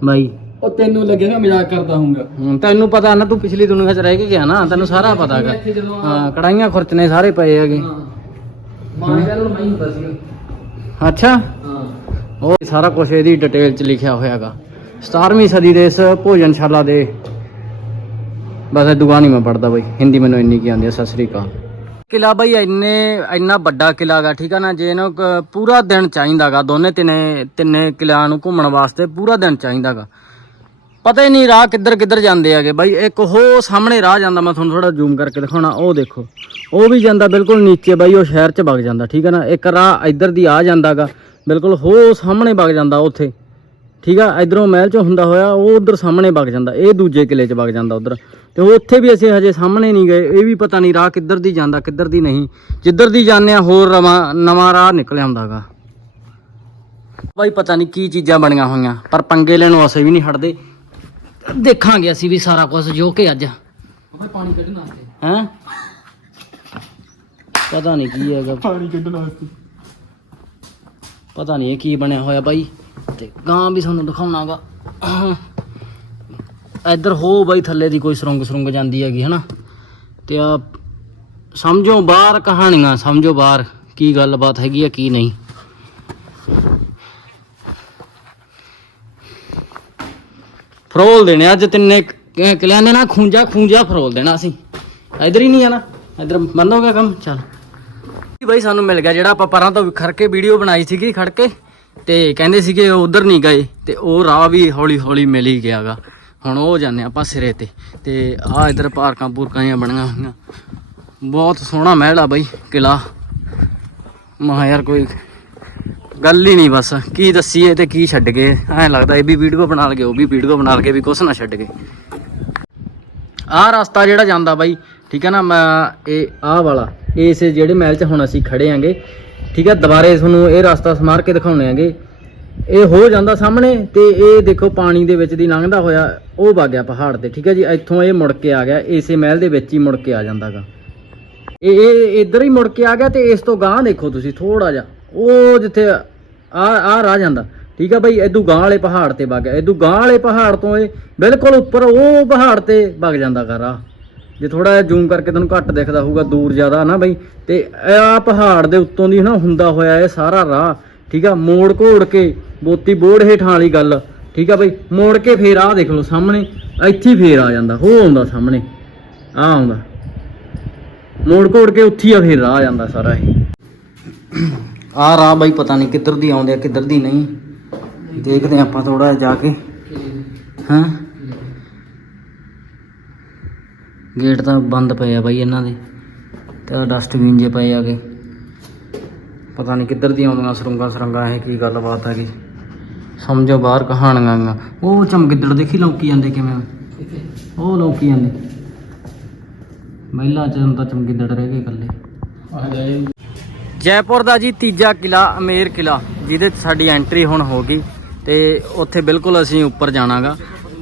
ਬਾਈ। ਉਹ ਤੈਨੂੰ ਲੱਗੇਗਾ ਮਜ਼ਾਕ ਕਰਦਾ ਹੋਊਗਾ। ਹੁਣ ਤੈਨੂੰ ਪਤਾ ਨਾ ਤੂੰ ਪਿਛਲੀ ਦੁਨੀਆ 'ਚ ਰਹਿ ਕੇ ਗਿਆ ਨਾ ਤੈਨੂੰ ਸਾਰਾ ਪਤਾ ਹੈਗਾ ਇੱਥੇ ਜਦੋਂ ਆ- ਹਾਂ ਕੜਾਈਆਂ ਖੁਰਚਨੇ ਸਾਰੇ ਪਏ ਹੈਗੇ। ਹਾਂ। ਮਾਂ ਮੈਂ ਹੀ ਅੱਛਾ? ਹਾਂ। ਉਹ ਸਾਰਾ ਕੁਝ ਇਹਦੀ ਡਿਟੇਲ 'ਚ ਲਿਖਿਆ ਹੋਇਆ ਹੈਗਾ 17ਵੀਂ ਸਦੀ ਦੇ ਇਸ ਭੋਜਨਸ਼ਾਲਾ ਦੇ ਬਸ ਇਹ ਦੁਕਾਨ ਹੀ ਮੈਂ ਪੜਦਾ ਬਈ ਹਿੰਦੀ ਮੈਨੂੰ ਇੰਨੀ ਕੀ ਆਉਂਦੀ ਹੈ ਸਤਿ ਸ੍ਰੀ ਅਕਾਲ। ਕਿਲਾ ਬਈ ਇੰਨੇ ਇੰਨਾ ਵੱਡਾ ਕਿਲਾ ਗਾ ਠੀਕ ਆ ਨਾ ਜੇ ਇਹਨੂੰ ਕ- ਪੂਰਾ ਦਿਨ ਚਾਹੀਦਾਗਾ ਦੋਨੇ ਤਿੰਨੇ ਤਿੰਨੇ ਕਿਲਿਆਂ ਨੂੰ ਘੁੰਮਣ ਵਾਸਤੇ ਪੂਰਾ ਦਿਨ ਚਾਹੀਦਾਗਾ ਪਤਾ ਹੀ ਨਹੀਂ ਰਾਹ ਕਿੱਧਰ ਕਿੱਧਰ ਜਾਂਦੇ ਹੈਗੇ। ਬਾਈ, ਇੱਕ ਉਹ ਸਾਹਮਣੇ ਰਾਹ ਜਾਂਦਾ, ਮੈਂ ਤੁਹਾਨੂੰ ਥੋੜਾ ਜ਼ੂਮ ਕਰਕੇ ਦਿਖਾਉਣਾ, ਉਹ ਦੇਖੋ। ਉਹ ਵੀ ਜਾਂਦਾ ਬਿਲਕੁਲ ਨੀਚੇ, ਬਾਈ, ਉਹ ਸ਼ਹਿਰ 'ਚ ਵਗ ਜਾਂਦਾ, ਠੀਕ ਹੈ ਨਾ? ਇੱਕ ਰਾਹ ਇੱਧਰ ਦੀ ਆ ਜਾਂਦਾਗਾ, ਬਿਲਕੁਲ ਹੋ ਸਾਹਮਣੇ ਵਗ ਜਾਂਦਾ ਉੱਥੇ। ਠੀਕ ਆ, ਇਧਰੋਂ ਮਹਿਲ ਚੋਂ ਹੁੰਦਾ ਹੋਇਆ, ਉਹ ਉਧਰ ਸਾਹਮਣੇ ਵਗ ਜਾਂਦਾ, ਇਹ ਦੂਜੇ ਕਿਲੇ 'ਚ ਵਗ ਜਾਂਦਾ ਉਧਰ। ਤੇ ਉੱਥੇ ਵੀ ਅਸੀਂ ਹਜੇ ਸਾਹਮਣੇ ਨਹੀਂ ਗਏ, ਇਹ ਵੀ ਪਤਾ ਨਹੀਂ ਰਾਹ ਕਿੱਧਰ ਦੀ ਜਾਂਦਾ, ਕਿੱਧਰ ਦੀ ਨਹੀਂ। ਜਿੱਧਰ ਦੀ ਜਾਂਦੇ ਆ, ਹੋਰ ਰਵਾਂ, ਨਵਾਂ ਰਾਹ ਨਿਕਲ ਆਉਂਦਾਗਾ। ਬਾਈ, ਪਤਾ ਨਹੀਂ ਕੀ ਚੀਜ਼ਾਂ ਬਣੀਆਂ ਹੋਈਆਂ, ਪਰ ਪੰਗੇ ਲੈਣ ਨੂੰ ਅਸੀਂ ਵੀ ਨਹੀਂ ਹਟਦੇ। ਦੇਖਾਂਗੇ ਅਸੀਂ ਵੀ ਸਾਰਾ ਕੁਝ ਜੋ ਕਿ ਅੱਜ। ਉਹ ਪਾਣੀ ਕੱਢਣ ਵਾਸਤੇ। ਹੈ? ਪਤਾ ਨਹੀਂ ਕੀ ਹੈਗਾ। ਪਾਣੀ ਕੱਢਣ ਵਾਸਤੇ। ਪਤਾ ਨਹੀਂ ਇਹ ਕੀ ਬਣਿਆ ਹੋਇਆ ਬਾਈ। ਤੇ ਗਾਂ ਵੀ ਤੁਹਾਨੂੰ ਦਿਖਾਉਣਾਗਾ। ਇੱਧਰ ਹੋ ਬਾਈ ਥੱਲੇ ਦੀ ਕੋਈ ਸੁਰੰਗ ਸੁਰੰਗ ਜਾਂਦੀ ਹੈਗੀ ਹਨਾ? ਤੇ ਆ ਸਮਝੋ ਬਾਹਰ ਕਹਾਣੀਆਂ ਸਮਝੋ ਬਾਹਰ ਕੀ ਗੱਲਬਾਤ ਹੈਗੀ ਆ ਕੀ ਨਹੀਂ। ਫਰੋਲ ਦੇਣੇ ਅੱਜ ਤਿੰਨੇ ਕ- ਕਿਲਿਆਂ ਨੇ ਨਾ ਖੂੰਜਾ ਖੂੰਜਾ ਫਰੋਲ ਦੇਣਾ ਅਸੀਂ। ਇੱਧਰ ਹੀ ਨਹੀਂ ਜਾਣਾ, ਇੱਧਰ ਬੰਦ ਹੋ ਗਿਆ ਕੰਮ, ਚੱਲ। ਬਾਈ, ਸਾਨੂੰ ਮਿਲ ਗਿਆ ਜਿਹੜਾ ਆਪਾਂ ਪਰਾਂ ਤੋਂ ਖੜ ਕੇ ਵੀਡੀਓ ਬਣਾਈ ਸੀਗੀ ਖੜ ਕੇ, ਤੇ ਕਹਿੰਦੇ ਸੀਗੇ ਉਧਰ ਨਹੀਂ ਗਏ, ਤੇ ਉਹ ਰਾਹ ਵੀ ਹੌਲੀ ਹੌਲੀ ਮਿਲ ਹੀ ਗਿਆਗਾ। ਹੁਣ ਉਹ ਜਾਂਦੇ ਆਪਾਂ ਸਿਰੇ ਤੇ ਤੇ ਆ ਇਧਰ ਪਾਰਕਾਂ ਪੂਰਕਾਂ ਜਿਹੀਆਂ ਬਣੀਆਂ ਹੋਈਆਂ। ਬਹੁਤ ਸੋਹਣਾ ਮਹਿਲ ਆ ਬਾਈ ਕਿਲਾ ਮਹਾ ਯਾਰ ਕੋਈ ਗੱਲ ਹੀ ਨਹੀਂ ਬਸ। ਕੀ ਦੱਸੀਏ ਤੇ ਕੀ ਛੱਡ ਗਏ। ਐਂ ਲੱਗਦਾ ਇਹ ਵੀ ਵੀਡੀਓ ਬਣਾ ਲਗੇ, ਉਹ ਵੀ ਵੀਡੀਓ ਬਣਾ ਲਗੇ ਵੀ ਕੁਛ ਨਾ ਛੱਡ ਗਏ। ਆਹ ਰਸਤਾ ਜਿਹੜਾ ਜਾਂਦਾ ਬਾਈ, ਠੀਕ ਹੈ ਨਾ, ਮੈਂ ਇਹ, ਆਹ ਵਾਲਾ, ਇਸ ਜਿਹੜੇ ਮਹਿਲ 'ਚ ਹੁਣ ਅਸੀਂ ਖੜੇ ਆਂਗੇ ਠੀਕ ਹੈ, ਦੁਬਾਰੇ ਤੁਹਾਨੂੰ ਇਹ ਰਸਤਾ ਸਮਾਰ ਕੇ ਦਿਖਾਉਣੇ ਆਂਗੇ ਇਹ ਹੋ ਜਾਂਦਾ ਸਾਹਮਣੇ ਤੇ ਇਹ ਦੇਖੋ ਪਾਣੀ ਦੇ ਵਿੱਚ ਦੀ ਲੰਘਦਾ ਹੋਇਆ, ਉਹ ਵਗ ਗਿਆ ਪਹਾੜ ਤੇ, ਠੀਕ ਹੈ ਜੀ, ਇੱਥੋਂ ਇਹ ਮੁੜ ਕੇ ਆ ਗਿਆ, ਇਸੇ ਮਹਿਲ ਦੇ ਵਿੱਚ ਹੀ ਮੁੜ ਕੇ ਆ ਜਾਂਦਾਗਾ ਇਹ ਇਹ ਇੱਧਰ ਹੀ ਮੁੜ ਕੇ ਆ ਗਿਆ ਤੇ ਇਸ ਤੋਂ ਗਾਂ ਦੇਖੋ ਤੁਸੀਂ ਥੋੜਾ ਜਿਹਾ। ਉਹ ਜਿੱਥੇ ਆ ਆ ਰਾਹ ਜਾਂਦਾ। ਠੀਕ ਆ ਬਈ ਇਦੋਂ ਗਾਂ ਵਾਲੇ ਪਹਾੜ ਤੇ ਵਗ ਗਿਆ। ਇਦੋਂ ਗਾਂ ਵਾਲੇ ਪਹਾੜ ਤੋਂ ਇਹ ਬਿਲਕੁਲ ਉੱਪਰ ਉਹ ਪਹਾੜ ਤੇ ਵਗ ਜਾਂਦਾ ਗਾ ਰਾਹ। ਜੇ ਥੋੜਾ ਜਿਹਾ ਜ਼ੂਮ ਕਰਕੇ ਤੁਹਾਨੂੰ ਘੱਟ ਦਿਖਦਾ ਹੋਊਗਾ, ਦੂਰ ਜ਼ਿਆਦਾ ਨਾ ਬਈ। ਤੇ ਆ ਪਹਾੜ ਦੇ ਉੱਤੋਂ ਦੀ ਨਾ ਹੁੰਦਾ ਹੋਇਆ ਇਹ ਸਾਰਾ ਰਾਹ। ਠੀਕ ਆ, ਮੋੜ ਘੋੜ ਕੇ ਬੋਤੀ ਬੋੜ ਹੇਠਾਂ ਵਾਲੀ ਗੱਲ। ਠੀਕ ਆ ਬਈ, ਮੋੜ ਕੇ ਫੇਰ ਆਹ ਦੇਖ ਲਓ ਸਾਹਮਣੇ, ਇੱਥੇ ਹੀ ਫੇਰ ਆ ਜਾਂਦਾ, ਹੋ ਆਉਂਦਾ ਸਾਹਮਣੇ ਆ ਆਉਂਦਾ। ਮੋੜ ਘੋੜ ਕੇ ਉੱਥੇ ਹੀ ਆ ਫੇਰ ਆ ਜਾਂਦਾ ਸਾਰਾ ਇਹ। ਆ ਰਾਹ ਬਾਈ ਪਤਾ ਨਹੀਂ ਕਿੱਧਰ ਦੀ ਆਉਂਦੇ ਆ, ਕਿੱਧਰ ਦੀ ਨਹੀਂ। ਦੇਖਦੇ ਆਪਾਂ ਥੋੜਾ ਜਾ ਕੇ। ਹਾਂ? ਗੇਟ ਤਾਂ ਬੰਦ ਪਏ ਆ ਬਾਈ ਇਹਨਾਂ ਦੇ। ਤੇ ਆ ਡਸਟਬਿਨ ਜੇ ਪਏ ਆਗੇ। ਪਤਾ ਨਹੀਂ ਕਿੱਧਰ ਦੀ ਆਉਂਦੀਆਂ ਸਰੰਗਾ ਸਰੰਗਾ, ਇਹ ਕੀ ਗੱਲਬਾਤ ਹੈਗੀ। ਸਮਝੋ ਬਾਹਰ ਕਹਾਣੀਆਂ ਉਹ ਚਮਗਿੱਦੜ ਦੇਖੀ ਲੌਕੀ ਜਾਂਦੇ ਕਿਵੇਂ? ਉਹ ਲੌਕੀ ਜਾਂਦੇ। ਮਹਿਲਾ ਚ ਤਾਂ ਚਮਗਿੱਦੜ ਰਹਿ ਗਏ ਇਕੱਲੇ। ਆ ਜਾਏ। ਜੈਪੁਰ ਦਾ ਜੀ ਤੀਜਾ ਕਿਲਾ, ਅਮੇਰ ਕਿਲਾ, ਜਿਹਦੇ 'ਚ ਸਾਡੀ ਐਂਟਰੀ ਹੁਣ ਹੋ ਗਈ। ਤੇ ਉੱਥੇ ਬਿਲਕੁਲ ਅਸੀਂ ਉੱਪਰ ਜਾਣਾਗਾ।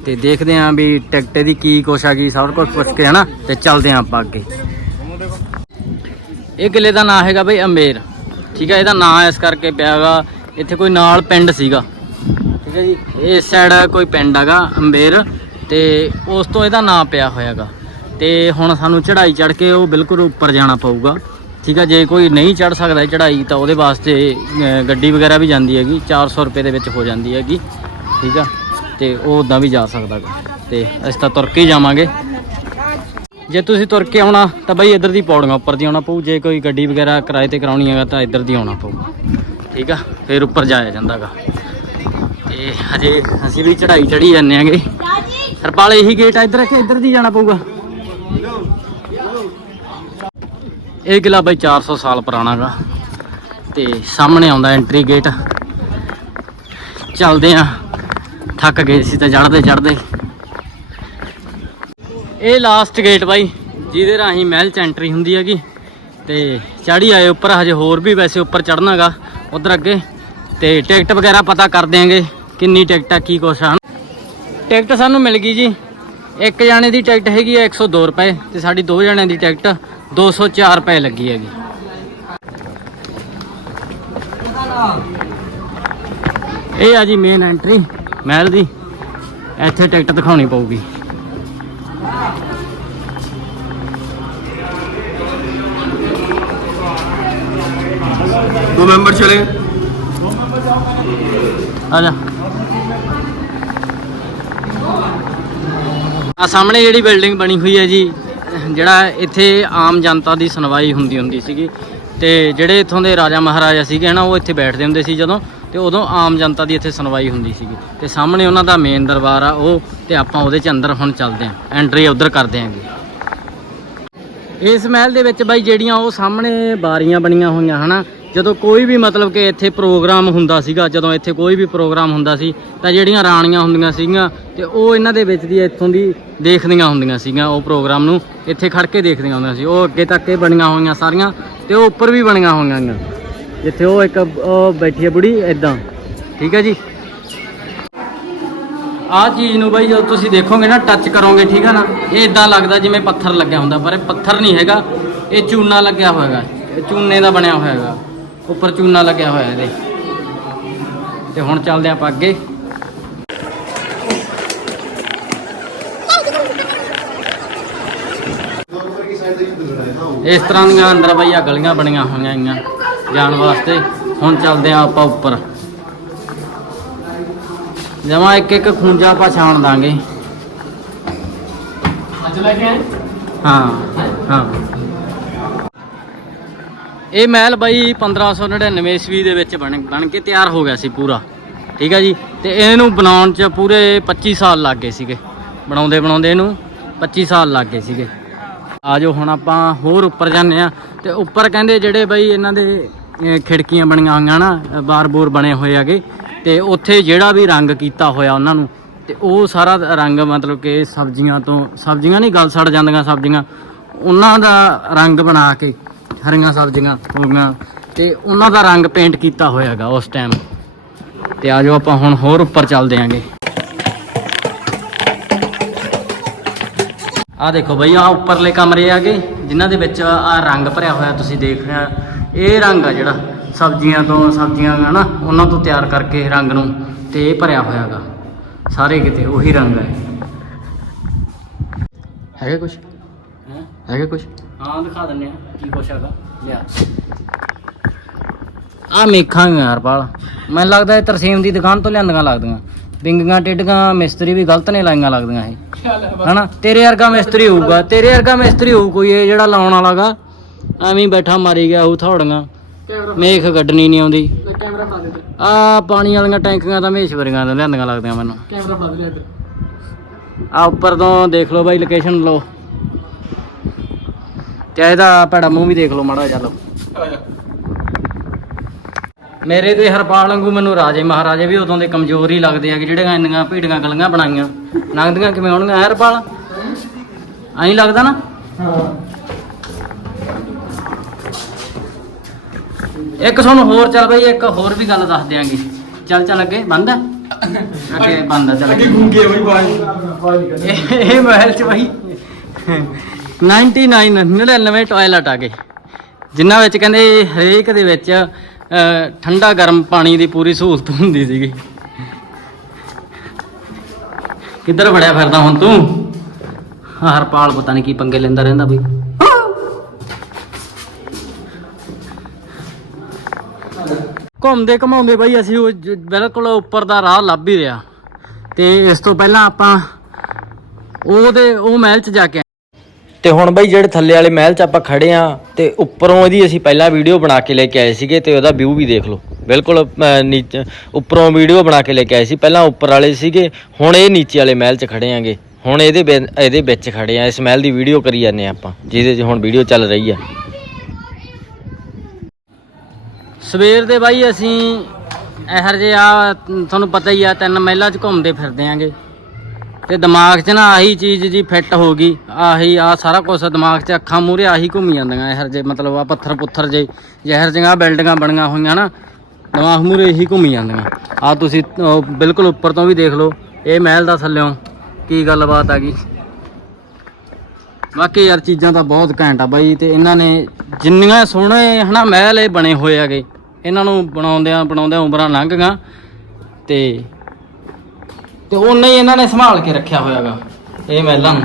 ਤੇ ਦੇਖਦੇ ਆਂ ਵੀ ਟਿਕਟ ਦੀ ਕੀ ਕੁਛ ਹੈਗੀ, ਸਭ ਕੁਝ ਪੁੱਛ ਕੇ ਹਨਾ, ਤੇ ਚੱਲਦੇ ਆਂ ਆਪਾਂ ਅੱਗੇ। ਇਹ ਕਿਲੇ ਦਾ ਨਾਂ ਹੈਗਾ ਬਈ ਅਮੇਰ। ਠੀਕ ਹੈ ਇਹਦਾ ਨਾਂ ਇਸ ਕਰਕੇ ਪਿਆਗਾ, ਇੱਥੇ ਕੋਈ ਨਾਲ ਪਿੰਡ ਸੀਗਾ। ਠੀਕ ਹੈ ਜੀ ਇਸ ਸਾਈਡ ਕੋਈ ਪਿੰਡ ਹੈਗਾ ਅੰਬੇਰ ਤੇ ਉਸ ਤੋਂ ਇਹਦਾ ਨਾਂ ਪਿਆ ਹੋਇਆਗਾ। ਤੇ ਹੁਣ ਸਾਨੂੰ ਚੜ੍ਹਾਈ ਚੜ੍ਹ ਕੇ ਉਹ ਬਿਲਕੁਲ ਉੱਪਰ ਜਾਣਾ ਪਊਗਾ। ਠੀਕ ਹੈ ਜੇ ਕੋਈ ਨਹੀਂ ਚੜ੍ਹ ਸਕਦਾ ਚੜ੍ਹਾਈ ਤਾਂ ਉਹਦੇ ਵਾਸਤੇ ਗੱਡੀ ਵਗੈਰਾ ਵੀ ਜਾਂਦੀ ਹੈਗੀ 400 ਰੁਪਏ ਦੇ ਵਿੱਚ ਹੋ ਜਾਂਦੀ ਹੈਗੀ ਠੀਕ ਆ ਤੇ ਉਹ ਉਦਾਂ ਵੀ ਜਾ ਸਕਦਾ। ਤੇ ਅਸੀਂ ਤਾਂ ਤੁਰ ਕੇ ਹੀ ਜਾਵਾਂਗੇ। ਜੇ ਤੁਸੀਂ ਤੁਰ ਕੇ ਆਉਣਾ ਤਾਂ ਬਈ ਇੱਧਰ ਦੀ ਪੌੜੀਆਂ ਉੱਪਰ ਦੀ ਆਉਣਾ ਪਊ ਜੇ ਕੋਈ ਗੱਡੀ ਵਗੈਰਾ ਕਿਰਾਏ ਤੇ ਕਰਾਉਣੀ ਹੈਗਾ ਤਾਂ ਇੱਧਰ ਦੀ ਆਉਣਾ ਪਊ ਠੀਕ ਆ ਫਿਰ ਉੱਪਰ ਜਾਇਆ ਜਾਂਦਾਗਾ। ਤੇ ਹਜੇ ਅਸੀਂ ਵੀ ਚੜ੍ਹਾਈ ਚੜੀ ਜਾਂਦੇ ਆਂਗੇ ਹਰਪਾਲ ਇਹੀ ਗੇਟ ਆ ਇੱਧਰ ਕਿ ਇੱਧਰ ਦੀ ਜਾਣਾ ਪਊਗਾ? ਇਹ ਕਿਲਾ ਬਈ 400 ਸਾਲ ਪੁਰਾਣਾ ਗਾ। ਤੇ ਸਾਹਮਣੇ ਆਉਂਦਾ ਐਂਟਰੀ ਗੇਟ ਚੱਲਦੇ ਆ। ਥੱਕ ਗਏ ਸੀ ਤਾਂ ਚੜਦੇ ਚੜਦੇ ਇਹ ਲਾਸਟ ਗੇਟ ਬਾਈ, ਜਿਹਦੇ ਰਾਹੀਂ ਮਹਿਲ ਚ ਐਂਟਰੀ ਹੁੰਦੀ ਹੈਗੀ। ਤੇ ਚੜੀ ਆਏ ਉੱਪਰ, ਹਜੇ ਹੋਰ ਵੀ ਵੈਸੇ ਉੱਪਰ ਚੜਨਾਗਾ ਉਧਰ ਅੱਗੇ। ਤੇ ਟਿਕਟ ਵਗੈਰਾ ਪਤਾ ਕਰ ਦਿਆਂਗੇ, ਕਿੰਨੀ ਟਿਕਟ ਆ, ਕੀ ਕੁਛ ਆ। ਟਿਕਟ ਸਾਨੂੰ ਮਿਲ ਗਈ ਜੀ। ਇੱਕ ਜਾਣੇ ਦੀ ਟਿਕਟ ਹੈਗੀ ਹੈ 102 ਰੁਪਏ, ਤੇ ਸਾਡੀ ਦੋ ਜਣਿਆਂ ਦੀ ਟਿਕਟ 204 ਰੁਪਏ ਲੱਗੀ ਹੈਗੀ ਇਹ ਆ ਜੀ ਮੇਨ ਐਂਟਰੀ ਮਹਿਲ ਦੀ ਇੱਥੇ ਟਿਕਟ ਦਿਖਾਉਣੀ ਪਊਗੀ दो मेंबर चले ਆ ਜਾ ਆ ਸਾਹਮਣੇ ਜਿਹੜੀ ਬਿਲਡਿੰਗ ਬਣੀ ਹੋਈ ਹੈ ਜੀ ਜਿਹੜਾ ਇੱਥੇ ਆਮ ਜਨਤਾ ਦੀ ਸੁਣਵਾਈ ਹੁੰਦੀ ਹੁੰਦੀ ਸੀਗੀ ਤੇ ਜਿਹੜੇ ਇੱਥੋਂ ਦੇ ਰਾਜਾ ਮਹਾਰਾਜਾ ਸੀਗੇ ਨਾ ਉਹ ਇੱਥੇ ਬੈਠਦੇ ਹੁੰਦੇ ਸੀ ਜਦੋਂ ਤੇ ਉਦੋਂ ਆਮ ਜਨਤਾ ਦੀ ਇੱਥੇ ਸੁਣਵਾਈ ਹੁੰਦੀ ਸੀਗੀ। ਤੇ ਸਾਹਮਣੇ ਉਹਨਾਂ ਦਾ ਮੇਨ ਦਰਬਾਰ ਆ, ਉਹ ਤੇ ਆਪਾਂ ਉਹਦੇ ਚ ਅੰਦਰ ਹੁਣ ਚੱਲਦੇ ਆਂ ਐਂਟਰੀ ਉਧਰ ਕਰਦੇ ਆਂਗੇ ਇਸ ਮਹਿਲ ਦੇ ਵਿੱਚ ਬਾਈ ਜਿਹੜੀਆਂ ਉਹ ਸਾਹਮਣੇ ਬਾਰੀਆਂ ਬਣੀਆਂ ਹੋਈਆਂ ਹਨਾ ਜਦੋਂ ਕੋਈ ਵੀ ਮਤਲਬ ਕਿ ਇੱਥੇ ਪ੍ਰੋਗਰਾਮ ਹੁੰਦਾ ਸੀਗਾ, ਜਦੋਂ ਇੱਥੇ ਕੋਈ ਵੀ ਪ੍ਰੋਗਰਾਮ ਹੁੰਦਾ ਸੀ, ਤਾਂ ਜਿਹੜੀਆਂ ਰਾਣੀਆਂ ਹੁੰਦੀਆਂ ਸੀਗੀਆਂ ਤੇ ਉਹ ਇਹਨਾਂ ਦੇ ਵਿੱਚ ਦੀ ਇੱਥੋਂ ਦੀ ਦੇਖਦੀਆਂ ਹੁੰਦੀਆਂ ਸੀਗੀਆਂ, ਉਹ ਪ੍ਰੋਗਰਾਮ ਨੂੰ ਇੱਥੇ ਖੜ ਕੇ ਦੇਖਦੀਆਂ ਹੁੰਦੀਆਂ ਸੀ। ਉਹ ਅੱਗੇ ਤੱਕ ਇਹ ਬਣੀਆਂ ਹੋਈਆਂ ਸਾਰੀਆਂ ਤੇ ਉਹ ਉੱਪਰ ਵੀ ਬਣੀਆਂ ਹੋਈਆਂ ਗੀਆਂ। ਜਿੱਥੇ ਉਹ ਇੱਕ, ਉਹ ਬੈਠੀ ਹੈ ਬੁੜੀ ਇਦਾਂ ਠੀਕ ਹੈ ਜੀ? ਆਹ ਚੀਜ਼ ਨੂੰ ਬਾਈ ਜਦੋਂ ਤੁਸੀਂ ਦੇਖੋਗੇ ਨਾ ਟੱਚ ਕਰੋਗੇ, ਠੀਕ ਹੈ ਨਾ? ਇਹ ਇਦਾਂ ਲੱਗਦਾ ਜਿਵੇਂ ਪੱਥਰ ਲੱਗਿਆ ਹੁੰਦਾ, ਪਰ ਇਹ ਪੱਥਰ ਨਹੀਂ ਹੈਗਾ। ਇਹ ਚੂਨਾ ਲੱਗਿਆ ਹੋਇਆ ਹੈਗਾ ਚੂਨੇ ਦਾ ਬਣਿਆ ਹੋਇਆ ਹੈਗਾ ਉੱਪਰ ਚੂਨਾ ਲੱਗਿਆ ਹੋਇਆ ਇਹਦੇ। ਤੇ ਹੁਣ ਚੱਲਦੇ ਆਪਾਂ ਅੱਗੇ। ਇਸ ਤਰ੍ਹਾਂ ਦੀਆਂ ਅੰਦਰ ਬਈਆ ਗਲੀਆਂ ਬਣੀਆਂ ਹੋਈਆਂ ਜਾਣ ਵਾਸਤੇ। ਹੁਣ ਚੱਲਦੇ ਆ ਆਪਾਂ ਉੱਪਰ। ਜਮਾ ਇੱਕ ਇੱਕ ਖੂੰਜਾ ਆਪਾਂ ਛਾਣ ਦਾਂਗੇ। ਅੱਜ ਲੈ ਹਾਂ ਹਾਂ। ਇਹ ਮਹਿਲ ਬਾਈ 1599 ਈਸਵੀ ਦੇ ਵਿੱਚ ਬਣ ਬਣ ਕੇ ਤਿਆਰ ਹੋ ਗਿਆ ਸੀ ਪੂਰਾ। ਠੀਕ ਹੈ ਜੀ? ਤੇ ਇਹਨੂੰ ਬਣਾਉਣ 'ਚ ਪੂਰੇ 25 ਸਾਲ ਲੱਗ ਗਏ ਸੀਗੇ। ਬਣਾਉਂਦੇ ਬਣਾਉਂਦੇ ਇਹਨੂੰ 25 ਸਾਲ ਲੱਗ ਗਏ ਸੀਗੇ। ਆਜੋ ਹੁਣ ਆਪਾਂ ਹੋਰ ਉੱਪਰ ਜਾਂਦੇ ਆ ਤੇ ਉੱਪਰ ਕਹਿੰਦੇ ਜਿਹੜੇ ਬਾਈ ਇਹਨਾਂ ਦੇ ਖਿੜਕੀਆਂ ਬਣੀਆਂ ਹੋਈਆਂ ਨਾ ਅਹ, ਬਾਰ-ਬੂਰ ਬਣੇ ਹੋਏ ਹੈਗੇ। ਤੇ ਉੱਥੇ ਜਿਹੜਾ ਵੀ ਰੰਗ ਕੀਤਾ ਹੋਇਆ ਉਹਨਾਂ ਨੂੰ ਤੇ ਉਹ ਸਾਰਾ ਰੰਗ ਮਤਲਬ ਕਿ ਸਬਜ਼ੀਆਂ ਤੋਂ ਸਬਜ਼ੀਆਂ ਨਹੀਂ ਗਲ ਸੜ ਜਾਂਦੀਆਂ ਸਬਜ਼ੀਆਂ। ਉਹਨਾਂ ਦਾ ਰੰਗ ਬਣਾ ਕੇ ਹਰੀਆਂ ਸਬਜ਼ੀਆਂ ਹੋ ਗਈਆਂ ਤੇ ਉਹਨਾਂ ਦਾ ਰੰਗ ਪੇਂਟ ਕੀਤਾ ਹੋਇਆ ਹੈਗਾ ਉਸ ਟਾਈਮ ਤੇ ਆਜੋ ਆਪਾਂ ਹੁਣ ਹੋਰ ਉੱਪਰ ਚੱਲਦੇ ਆਂਗੇ। ਆ ਦੇਖੋ ਬਈ ਆ ਉੱਪਰਲੇ ਕਮਰੇ ਆਗੇ ਜਿਨ੍ਹਾਂ ਦੇ ਵਿੱਚ ਆ ਰੰਗ ਭਰਿਆ ਹੋਇਆ ਤੁਸੀਂ ਦੇਖ ਰਹੇ ਆ। ਇਹ ਰੰਗ ਆ ਜਿਹੜਾ ਸਬਜ਼ੀਆਂ ਤੋਂ ਸਬਜ਼ੀਆਂ ਹਨਾ ਉਹਨਾਂ ਤੋਂ ਤਿਆਰ ਕਰਕੇ ਰੰਗ ਨੂੰ ਤੇ ਇਹ ਭਰਿਆ ਹੋਇਆਗਾ ਸਾਰੇ ਕਿਤੇ ਉਹੀ ਰੰਗ ਹੈ ਹੈਗਾ ਕੁਝ ਹੈਗਾ ਕੁਝ ਹਾਂ ਦਿਖਾ ਦਿੰਨੇ ਆ ਕੀ ਕੁਛ ਹੈਗਾ। ਲਿਆ। ਆ ਮੇਖਾਂਗੇ ਯਾਰ ਪਾਲ। ਮੈਨੂੰ ਲੱਗਦਾ ਇਹ ਤਰਸੀਮ ਦੀ ਦੁਕਾਨ ਤੋਂ ਲਿਆਂਦੀਆਂ ਲੱਗਦੀਆਂ। ਬਿੰਗੀਆਂ ਟਿੱਡੀਆਂ ਮਿਸਤਰੀ ਵੀ ਗਲਤ ਨੇ ਲਾਈਆਂ ਲੱਗਦੀਆਂ ਇਹ। ਹਨਾ? ਤੇਰੇ ਵਰਗਾ ਮਿਸਤਰੀ ਹੋਊਗਾ ਤੇਰੇ ਵਰਗਾ ਮਿਸਤਰੀ ਹੋਊ ਕੋਈ ਇਹ ਜਿਹੜਾ ਲਾਉਣ ਵਾਲਾਗਾ ਐਵੇਂ ਬੈਠਾ ਮਾਰੀ ਗਿਆ ਉਹ ਥੋੜੀਆਂ। ਮੇਖ ਗੱਡਣੀ ਨਹੀਂ ਆਉਂਦੀ। ਕੈਮਰਾ ਫੜਾ ਦੇ ਆ ਪਾਣੀ ਵਾਲੀਆਂ ਟੈਂਕੀਆਂ ਤਾਂ ਮੇਸ਼ਵਰੀਆਂ ਤੋਂ ਲਿਆਂਦੀਆਂ ਲੱਗਦੀਆਂ ਮੈਨੂੰ। ਕੈਮਰਾ ਫੜਾ ਆ ਉੱਪਰ ਤੋਂ ਦੇਖ ਲਓ ਬਾਈ ਲੋਕੇਸ਼ਨ ਲਓ। ਤੇ ਇਹਦਾ ਭੈੜਾ ਮੂੰਹ ਵੀ ਦੇਖ ਲਓ ਮਾੜਾ ਜਿਹਾ ਲਓ ਮੇਰੇ ਤੇ ਹਰਪਾਲ ਵਾਂਗੂ ਮੈਨੂੰ ਰਾਜੇ ਮਹਾਰਾਜੇ ਵੀ ਉਦੋਂ ਦੇ ਕਮਜ਼ੋਰ ਹੀ ਲੱਗਦੇ ਆ ਕਿ ਜਿਹੜੀਆਂ ਇੰਨੀਆਂ ਭੀੜੀਆਂ ਗਲੀਆਂ ਬਣਾਈਆਂ। ਲੰਘਦੀਆਂ ਕਿਵੇਂ ਹੋਣਗੀਆਂ ਹੈਂ ਹਰਪਾਲ? ਐਂ ਲੱਗਦਾ ਨਾ? ਇੱਕ ਤੁਹਾਨੂੰ ਹੋਰ ਚੱਲ ਬਈ ਇੱਕ ਹੋਰ ਵੀ ਗੱਲ ਦੱਸ ਦਿਆਂਗੇ। ਚੱਲ ਚੱਲ ਅੱਗੇ ਬੰਦ ਹੈ? ਅੱਗੇ ਬੰਦ ਹੈ ਚੱਲ ਅੱਗੇ। ਅੱਗੇ ਘੁੰਗੇ ਬਈ ਬਾਈ ਇਹ ਮਹਿਲ ਚ ਬਈ। 99 99 ਟਾਇਲਟ ਆ ਗਏ। ਜਿਨ੍ਹਾਂ ਵਿੱਚ ਕਹਿੰਦੇ ਹਰੇਕ ਦੇ ਵਿੱਚ ਠੰਡਾ ਗਰਮ ਪਾਣੀ ਦੀ ਪੂਰੀ ਸਹੂਲਤ ਹੁੰਦੀ ਸੀਗੀ। ਕਿੱਧਰ ਫੜਿਆ ਫਿਰਦਾ ਹੁਣ ਤੂੰ? ਹਰਪਾਲ ਪਤਾ ਨਹੀਂ ਕੀ ਪੰਗੇ ਲੈਂਦਾ ਰਹਿੰਦਾ ਬਈ। ਘੁੰਮਦੇ ਘਮਾਉਂਦੇ ਬਈ ਅਸੀਂ ਉਹ ਬਿਲਕੁਲ ਉੱਪਰ ਦਾ ਰਾਹ ਲੱਭ ਹੀ ਰਿਹਾ। ਤੇ ਇਸ ਤੋਂ ਪਹਿਲਾਂ ਆਪਾਂ ਉਹਦੇ, ਉਹ ਮਹਿਲ 'ਚ ਜਾ ਕੇ ਤੇ ਹੁਣ ਬਾਈ ਜਿਹੜੇ ਥੱਲੇ ਵਾਲੇ ਮਹਿਲ 'ਚ ਆਪਾਂ ਖੜੇ ਆ ਤੇ ਉੱਪਰੋਂ ਇਹਦੀ ਅਸੀਂ ਪਹਿਲਾਂ ਵੀਡੀਓ ਬਣਾ ਕੇ ਲੈ ਕੇ ਆਏ ਸੀਗੇ ਤੇ ਉਹਦਾ ਵਿਊ ਵੀ ਦੇਖ ਲਓ। ਬਿਲਕੁਲ ਅਹ, ਨੀਚੇ ਉੱਪਰੋਂ ਵੀਡੀਓ ਬਣਾ ਕੇ ਲੈ ਕੇ ਆਏ ਸੀ। ਪਹਿਲਾਂ ਉੱਪਰ ਵਾਲੇ ਸੀਗੇ ਹੁਣ ਇਹ ਨੀਚੇ ਵਾਲੇ ਮਹਿਲ 'ਚ ਖੜੇ ਆਂਗੇ। ਹੁਣ ਇਹਦੇ ਬਿਨ- ਇਹਦੇ ਵਿੱਚ ਖੜੇ ਆ ਇਸ ਮਹਿਲ ਦੀ ਵੀਡੀਓ ਕਰੀ ਜਾਂਦੇ ਆ ਆਪਾਂ ਜਿਹਦੇ 'ਚ ਹੁਣ ਵੀਡੀਓ ਚੱਲ ਰਹੀ ਆ। ਸਵੇਰ ਦੇ ਬਾਈ ਅਸੀਂ ਇਹਰ ਜੇ ਆ ਤੁਹਾਨੂੰ ਪਤਾ ਹੀ ਆ ਤਿੰਨ ਮਹਿਲਾਂ 'ਚ ਘੁੰਮਦੇ ਫਿਰਦੇ ਆਂਗੇ। ਤੇ ਦਿਮਾਗ 'ਚ ਨਾ ਆਹੀ ਚੀਜ਼ ਜੀ ਫਿੱਟ ਹੋ ਗਈ, ਆਹੀ ਆ ਸਾਰਾ ਕੁਝ ਦਿਮਾਗ 'ਚ ਅੱਖਾਂ ਮੂਹਰੇ ਆਹੀ ਘੁੰਮੀ ਜਾਂਦੀਆਂ ਇਹਰ ਜੇ ਮਤਲਬ ਆ ਪੱਥਰ ਪੁੱਥਰ ਜੇ ਜ਼ਹਿਰ ਜਿਹੀਆਂ ਬਿਲਡਿੰਗਾਂ ਬਣੀਆਂ ਹੋਈਆਂ ਨਾ, ਦਿਮਾਗ ਮੂਹਰੇ ਇਹੀ ਘੁੰਮੀ ਜਾਂਦੀਆਂ। ਆ ਤੁਸੀਂ ਬਿਲਕੁਲ ਉੱਪਰ ਤੋਂ ਵੀ ਦੇਖ ਲਓ, ਇਹ ਮਹਿਲ ਦਾ ਥੱਲਿਓਂ ਕੀ ਗੱਲਬਾਤ ਆ ਗਈ। ਬਾਕੀ ਯਾਰ ਚੀਜ਼ਾਂ ਤਾਂ ਬਹੁਤ ਘੈਂਟ ਆ ਬਾਈ, ਤੇ ਇਹਨਾਂ ਨੇ ਜਿੰਨੀਆਂ ਸੋਹਣੇ ਹਨਾ ਮਹਿਲ ਇਹ ਬਣੇ ਹੋਏ ਹੈਗੇ, ਇਹਨਾਂ ਨੂੰ ਬਣਾਉਂਦਿਆਂ ਬਣਾਉਂਦਿਆਂ ਉਮਰਾਂ ਲੰਘ ਗਈਆਂ, ਤੇ ਤੇ ਉਹਨੇ ਹੀ ਇਹਨਾਂ ਨੇ ਸੰਭਾਲ ਕੇ ਰੱਖਿਆ ਹੋਇਆਗਾ, ਇਹ ਮਹਿਲਾਂ ਨੂੰ।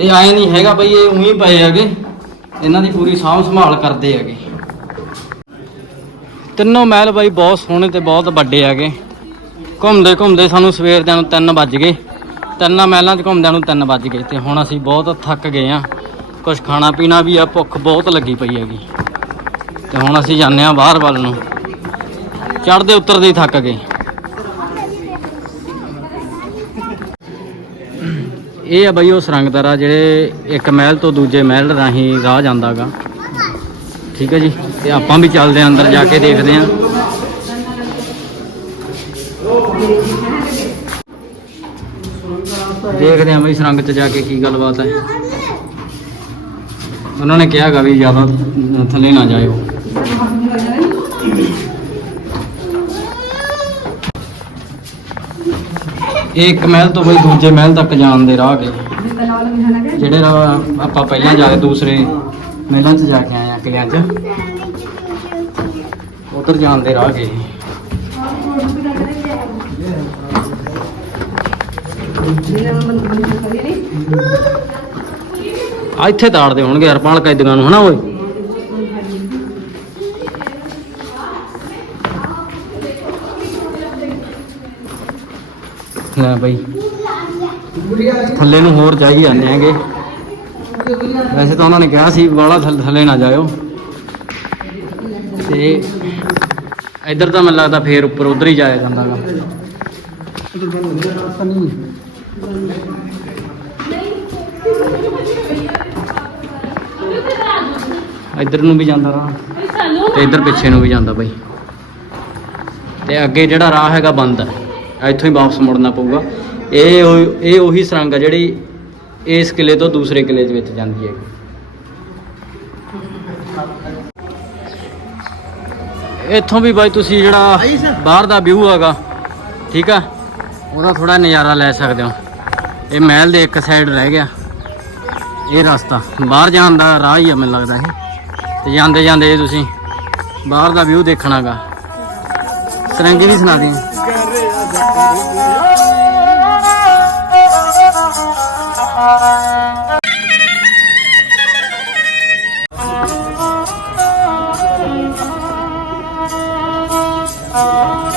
ਇਹ ਆਏ ਨਹੀਂ ਹੈਗਾ ਬਈ ਇਹ ਉਹੀ ਪਏ ਹੈਗੇ, ਇਹਨਾਂ ਦੀ ਪੂਰੀ ਸਾਂਭ ਸੰਭਾਲ ਕਰਦੇ ਹੈਗੇ। ਤਿੰਨੋਂ ਮਹਿਲ ਬਾਈ ਬਹੁਤ ਸੋਹਣੇ ਤੇ ਬਹੁਤ ਵੱਡੇ ਹੈਗੇ। ਘੁੰਮਦੇ ਘੁੰਮਦੇ ਸਾਨੂੰ ਸਵੇਰ ਦੇ ਨੂੰ 3 ਵੱਜ ਗਏ। ਤਿੰਨਾਂ ਮਹਿਲਾਂ 'ਚ ਘੁੰਮਦਿਆਂ ਨੂੰ 3 ਵੱਜ ਗਏ ਤੇ ਹੁਣ ਅਸੀਂ ਬਹੁਤ ਥੱਕ ਗਏ ਆ। ਕੁਝ ਖਾਣਾ ਪੀਣਾ ਵੀ ਆ, ਭੁੱਖ ਬਹੁਤ ਲੱਗੀ ਪਈ ਹੈਗੀ। ਤੇ ਹੁਣ ਅਸੀਂ ਜਾਂਦੇ ਆ ਬਾਹਰ ਵੱਲ ਨੂੰ। ਚੜਦੇ ਉਤਰਦੇ ਹੀ ਥੱਕ ਗਏ। ਇਹ ਆ ਬਈ ਉਹ ਸੁਰੰਗਦਾਰਾ ਜਿਹੜੇ ਇੱਕ ਮਹਿਲ ਤੋਂ ਦੂਜੇ ਮਹਿਲ ਰਾਹੀਂ ਰਾਹ ਜਾਂਦਾਗਾ। ਠੀਕ ਹੈ ਜੀ? ਤੇ ਆਪਾਂ ਵੀ ਚੱਲਦੇ ਆ ਅੰਦਰ ਜਾ ਕੇ ਦੇਖਦੇ ਆ ਦੇਖਦੇ ਆ ਬਈ ਸੁਰੰਗ 'ਚ ਜਾ ਕੇ ਕੀ ਗੱਲਬਾਤ ਹੈ। ਉਹਨਾਂ ਨੇ ਕਿਹਾਗਾ ਵੀ ਜ਼ਿਆਦਾ ਥੱਲੇ ਨਾ ਜਾਇਓ। ਇਹ ਇੱਕ ਮਹਿਲ ਤੋਂ ਬਈ ਦੂਜੇ ਮਹਿਲ ਤੱਕ ਜਾਣ ਦੇ ਰਾਹ ਗਏ ਜਿਹੜੇ ਰਾਹ ਆਪਾਂ ਪਹਿਲਾਂ ਜਾ ਕੇ ਦੂਸਰੇ ਮਹਿਲਾਂ 'ਚ ਜਾ ਕੇ ਆਏ ਆ ਕਿਲਿਆਂ 'ਚ ਉਧਰ ਜਾਣ ਦੇ ਰਾਹ ਗਏ ਇੱਥੇ ਤਾੜਦੇ ਹੋਣਗੇ ਹਰਪਾਲ ਕੈਦੀਆਂ ਨੂੰ ਹਨਾ ਓਏ? ਲੈ ਬਈ। ਥੱਲੇ ਨੂੰ ਹੋਰ ਜਾਈ ਜਾਂਦੇ ਹੈਗੇ। ਵੈਸੇ ਤਾਂ ਉਹਨਾਂ ਨੇ ਕਿਹਾ ਸੀ ਬਾਹਲਾ ਥੱਲੇ ਥੱਲੇ ਨਾ ਜਾਇਓ। ਤੇ ਇੱਧਰ ਤਾਂ ਮੈਨੂੰ ਲੱਗਦਾ ਫੇਰ ਉੱਪਰ ਉਧਰ ਹੀ ਜਾਇਆ ਜਾਂਦਾ ਗਾ ਇੱਧਰ ਨੂੰ ਵੀ ਜਾਂਦਾ ਰਾਹ ਤੇ ਇੱਧਰ ਪਿੱਛੇ ਨੂੰ ਵੀ ਜਾਂਦਾ ਬਈ। ਤੇ ਅੱਗੇ ਜਿਹੜਾ ਰਾਹ ਹੈਗਾ ਬੰਦ ਹੈ। ਇੱਥੋਂ ਹੀ ਵਾਪਸ ਮੁੜਨਾ ਪਊਗਾ। ਇਹ ਉਹ- ਇਹ ਉਹੀ ਸੁਰੰਗ ਆ ਜਿਹੜੀ ਇਸ ਕਿਲੇ ਤੋਂ ਦੂਸਰੇ ਕਿਲੇ ਦੇ ਵਿੱਚ ਜਾਂਦੀ ਹੈ ਇੱਥੋਂ ਵੀ ਬਾਈ ਤੁਸੀਂ ਜਿਹੜਾ ਬਾਹਰ ਦਾ ਵਿਊ ਹੈਗਾ ਠੀਕ ਆ? ਉਹਦਾ ਥੋੜਾ ਨਜ਼ਾਰਾ ਲੈ ਸਕਦੇ ਹੋ। ਇਹ ਮਹਿਲ ਦੇ ਇੱਕ ਸਾਈਡ ਰਹਿ ਗਿਆ। ਇਹ ਰਸਤਾ। ਬਾਹਰ ਜਾਣ ਦਾ ਰਾਹ ਹੀ ਆ ਮੈਨੂੰ ਲੱਗਦਾ ਇਹ। ਤੇ ਜਾਂਦੇ ਜਾਂਦੇ ਤੁਸੀਂ ਬਾਹਰ ਦਾ ਵਿਊ ਦੇਖਣਾਗਾ। ਸਰੰਗੀ ਦੀ ਸੁਣਾ ਦੀ Oh